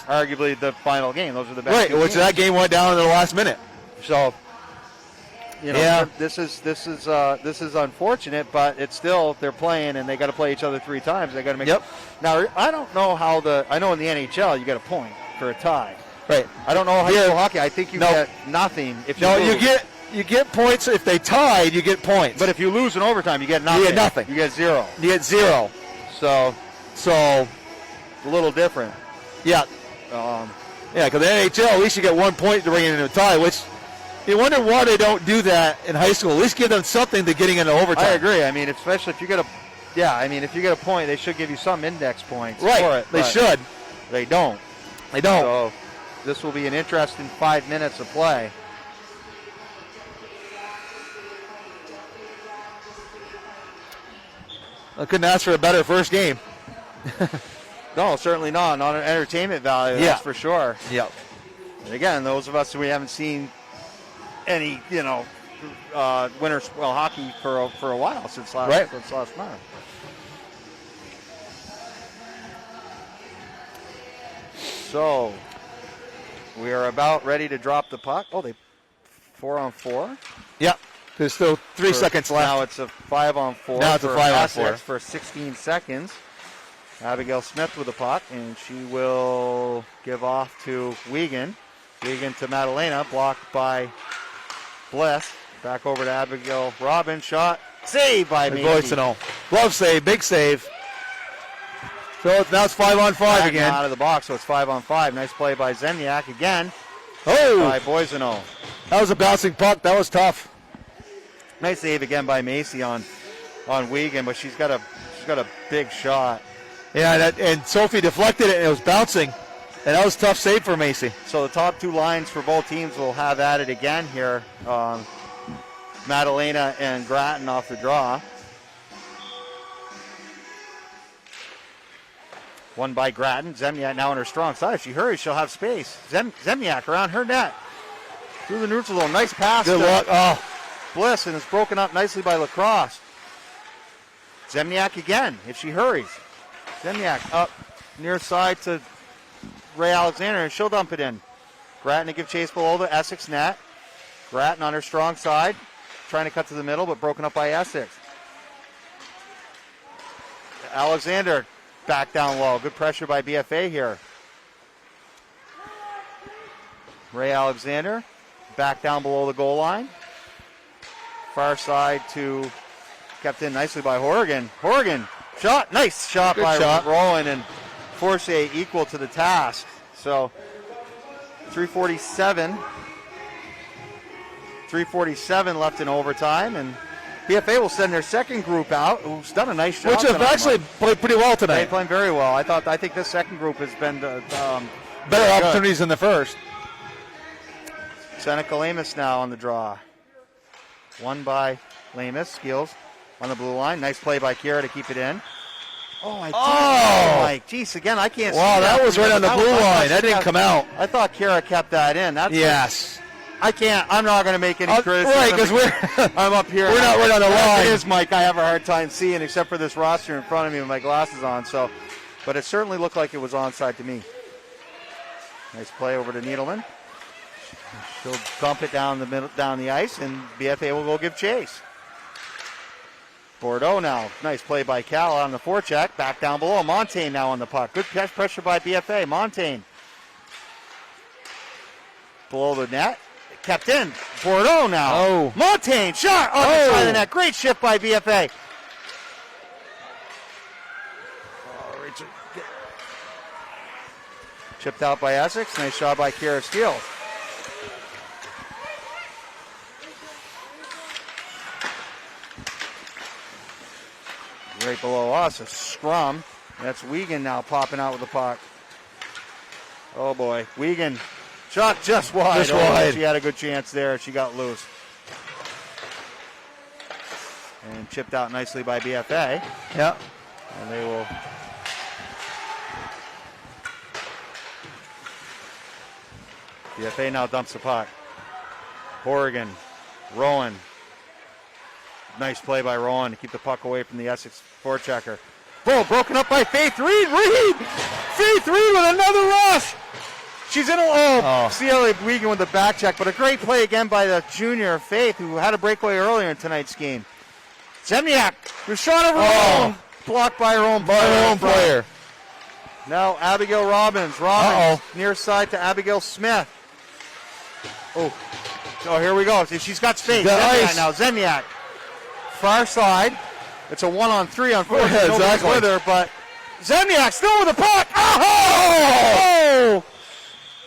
Arguably the final game. Those are the best. Right, which that game went down in the last minute. So, this is unfortunate, but it's still they're playing, and they got to play each other 3 times. They got to make. Yep. Now I don't know how I know in the NHL you get a point for a tie. Right. I don't know high school hockey. I think you get nothing if you lose. You get points if they tied. You get points. But if you lose in overtime, you get nothing. You get nothing. You get 0. You get 0. So a little different. Yeah. Because the NHL, at least you get 1 point to bring it into a tie, which you wonder why they don't do that in high school. At least give them something to getting into overtime. I agree. I mean, especially if you get if you get a point, they should give you some index points for it. They should. They don't. So this will be an interesting 5 minutes of play. I couldn't ask for a better first game. No, certainly not. Not an entertainment value, that's for sure. Yep. And again, those of us who we haven't seen any, winter hockey for a while since last month. So we are about ready to drop the puck. Oh, they 4-on-4. Yep. There's still 3 seconds left. Now it's a 5-on-4. Now it's a 5-on-4 for 16 seconds. Abigail Smith with the puck, and she will give off to Wiegand. Wiegand to Madalena, blocked by Bliss. Back over to Abigail Robin. Shot. Save by Macy. Glove save, big save. So now it's 5-on-5 again. Out of the box, so it's 5-on-5. Nice play by Zemniak again. By Boisano. That was a bouncing puck. That was tough. Nice save again by Macy on Wiegand, but she's got a big shot. Yeah, and Sophie deflected it, and it was bouncing. And that was a tough save for Macy. So the top 2 lines for both teams will have at it again here. Madalena and Grattan off the draw. One by Grattan. Zemniak now on her strong side. If she hurries, she'll have space. Zemniak around her net. Through the neutral zone. Nice pass. Good luck. Bliss, and it's broken up nicely by Lacrosse. Zemniak again, if she hurries. Zemniak up near side to Ray Alexander, and she'll dump it in. Grattan to give chase below the Essex net. Grattan on her strong side, trying to cut to the middle, but broken up by Essex. Alexander back down low. Good pressure by BFA here. Ray Alexander back down below the goal line. Far side kept in nicely by Horgan. Horgan, shot, nice shot by Rowan, and Forcier equal to the task. So 3:47 left in overtime, and BFA will send their second group out, who's done a nice job. Which have tonight, actually Mike. played pretty well They're tonight. playing very well. I think this second group has been Better opportunities than the first. Seneca Lamus now on the draw. One by Lamus. Skills on the blue line. Nice play by Kira to keep it in. Oh, I did. Oh! Mike. Jeez, again, I can't see Wow, that was right on the blue line. That didn't come out. I thought Kira kept that in. That's Yes. I can't. I'm not going to make any criticism. Right, because I'm up here. we're not right on the line. It is, Mike. I have a hard time seeing, except for this roster in front of me with my glasses on. So, but it certainly looked like it was onside to me. Nice play over to Needleman. She'll dump it down the middle, down the ice, and BFA will go give chase. Bordeaux now. Nice play by Cal on the forecheck. Back down below. Montaigne now on the puck. Good catch pressure by BFA. Montaigne. Below the net. Kept in. Bordeaux now. Oh. Montaigne. Shot on the side of the net. Great shift by BFA. Oh, Richard. Chipped out by Essex. Nice shot by Kara Steele. Right below us, a scrum. That's Wiegand now popping out with the puck. Oh boy, Wiegand. Shot just wide. Just wide. She had a good chance there. She got loose. And chipped out nicely by BFA. Yeah. And they will. BFA now dumps the puck. Horrigan. Rowan. Nice play by Rowan to keep the puck away from the Essex forechecker. Broken up by Faith Reed. Faith Reed with another rush. She's in a CLA Wiegand with the back check, but a great play again by the junior Faith, who had a breakaway earlier in tonight's game. Zemniak, who shot over Rowan, blocked by her own player. Now Abigail Robbins. Near side to Abigail Smith. Oh, here we go. She's got space. Zemniak. Far side. It's a 1-on-3. Unfortunately, nobody's with her, but Zemniak still with the puck. Oh!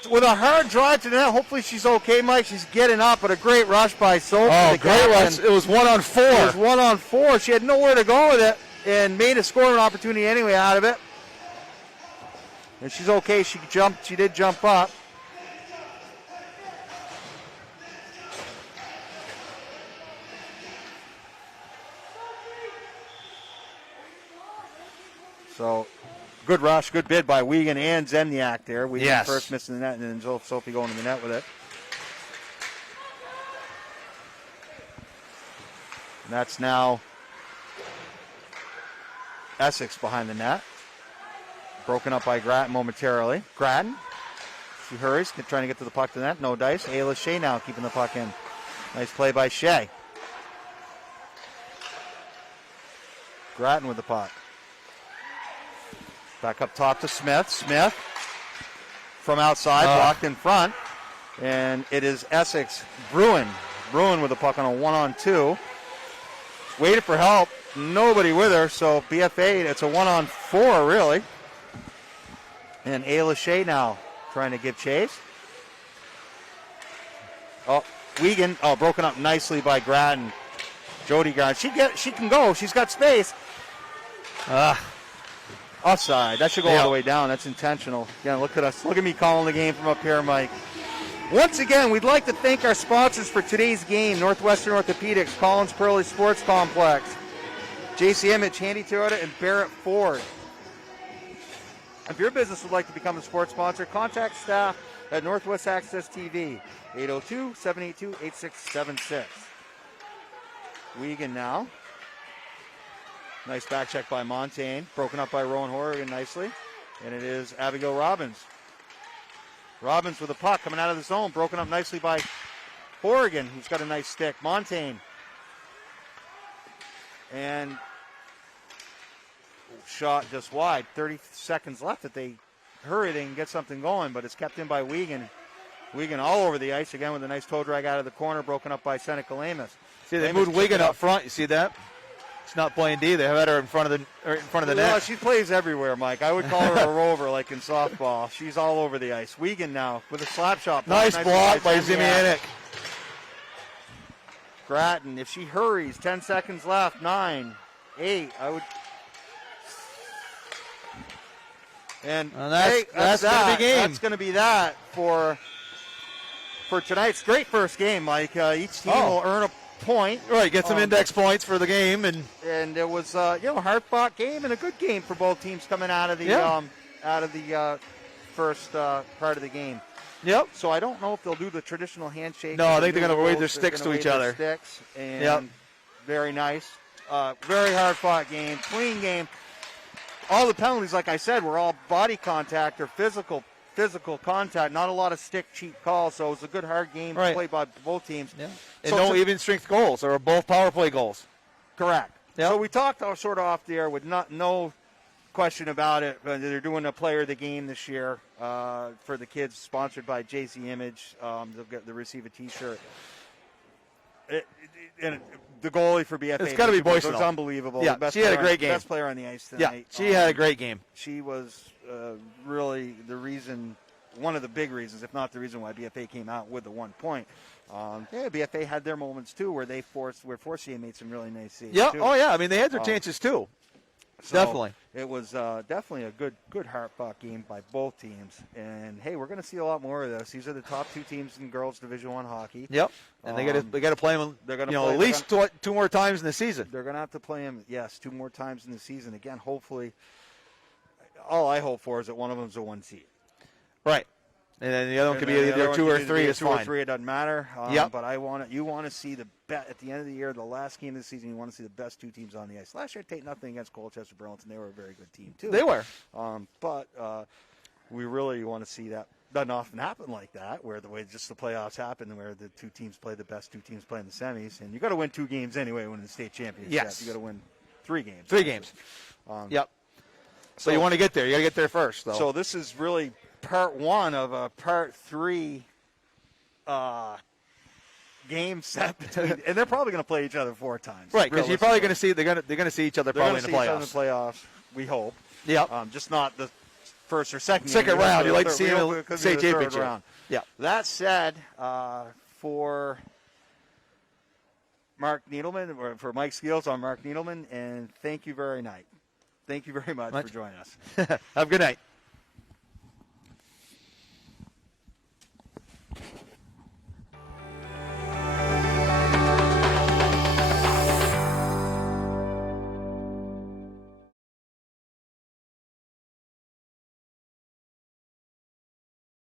With a hard drive to the net. Hopefully she's okay, Mike. She's getting up, but a great rush by Sophie. Oh, great rush. It was 1-on-4. It was 1-on-4. She had nowhere to go with it and made a scoring opportunity anyway out of it. And she's okay. She did jump up. So, good rush, good bid by Wiegand and Zemniak there. Wiegand first missing the net, and then Sophie going to the net with it. And that's now Essex behind the net. Broken up by Grattan momentarily. Grattan, she hurries, trying to get to the puck to the net. No dice. Ayla Shea now keeping the puck in. Nice play by Shea. Grattan with the puck. Back up top to Smith. Smith from outside, blocked in front. And it is Essex Bruin. Bruin with the puck on a 1-on-2. Waited for help. Nobody with her, so BFA, it's a 1-on-4 really. And Ayla Shea now trying to give chase. Wiegand, broken up nicely by Grattan. Jody Grattan. She can go. She's got space. Offside. That should go all the way down. That's intentional. Again, look at us. Look at me calling the game from up here, Mike. Once again, we'd like to thank our sponsors for today's game, Northwestern Orthopedics, Collins Pearly Sports Complex, JC Image, Handy Toyota, and Barrett Ford. If your business would like to become a sports sponsor, contact staff at Northwest Access TV, 802-782-8676. Wiegand now. Nice back check by Montaigne. Broken up by Rowan Horrigan nicely. And it is Abigail Robbins. Robbins with the puck coming out of the zone. Broken up nicely by Horrigan, who's got a nice stick. Montaigne. And shot just wide. 30 seconds left that they hurry and get something going, but it's kept in by Wiegand. Wiegand all over the ice again with a nice toe drag out of the corner, broken up by Seneca Lamus. See, they moved Wiegand up front. You see that? She's not playing D. They have her in front of the net. She plays everywhere, Mike. I would call her a rover like in softball. She's all over the ice. Wiegand now with a slap shot. Nice block by Zimianek. Grattan, if she hurries, 10 seconds left, 9, 8, I would. And that's going to be game. That's going to be that for tonight's great first game, Mike. Each team will earn a point. Right, get some index points for the game. And it was, a hard-fought game and a good game for both teams coming out of the first part of the game. Yep. So I don't know if they'll do the traditional handshake. No, I think they're going to wave their sticks to each other. Very nice. Very hard-fought game, clean game. All the penalties, like I said, were all body contact or physical contact. Not a lot of stick cheat calls. So it was a good hard game played by both teams. Yeah. And no even strength goals, or both power play goals. Correct. Yep. So we talked sort of off the air with no question about it. They're doing a player of the game this year for the kids, sponsored by JC Image. They'll receive a T-shirt. And the goalie for BFA, it's got to be Boyce. It was unbelievable. Yeah, she had a great game. Best player on the ice tonight. Yeah, she had a great game. She was really one of the big reasons, if not the reason, why BFA came out with the 1 point. BFA had their moments too, where Forcier made some really nice saves. Yeah. Too. Oh yeah. I mean, they had their chances too. So definitely. It was definitely a good hard-fought game by both teams. And, hey, we're going to see a lot more of this. These are the top two teams in girls Division I hockey. Yep. And they got to play them at least two more times in the season. They're going to have to play them, yes, 2 more times in the season. Again, hopefully, all I hope for is that one of them is a 1 seed. Right. And then the other one could be either 2 or 3. It's fine. 2 or 3, it doesn't matter. Yep. But you want to see at the end of the year, the last game of the season, you want to see the best 2 teams on the ice. Last year, take nothing against Colchester Burlington. They were a very good team, too. They were. But we really want to see that. Doesn't often happen like that, where the way just the playoffs happen, where the 2 teams play, the best 2 teams play in the semis. And you got to win 2 games anyway when the state championship. Yes. You got to win 3 games. 3 games. Yep. So you want to get there. You got to get there first, though. So this is really part 1 of a part 3 game set between, and they're probably going to play each other 4 times. Right, because you're probably going to see they're going to see each other probably in the playoffs. In the playoffs, we hope. Yep. Just not the first or second round. You like to see them in the state championship. Round. Yeah. That said, for Mark Needleman, or for Mike Skeels, I'm Mark Needleman, and thank you very much for joining us. Have a good night.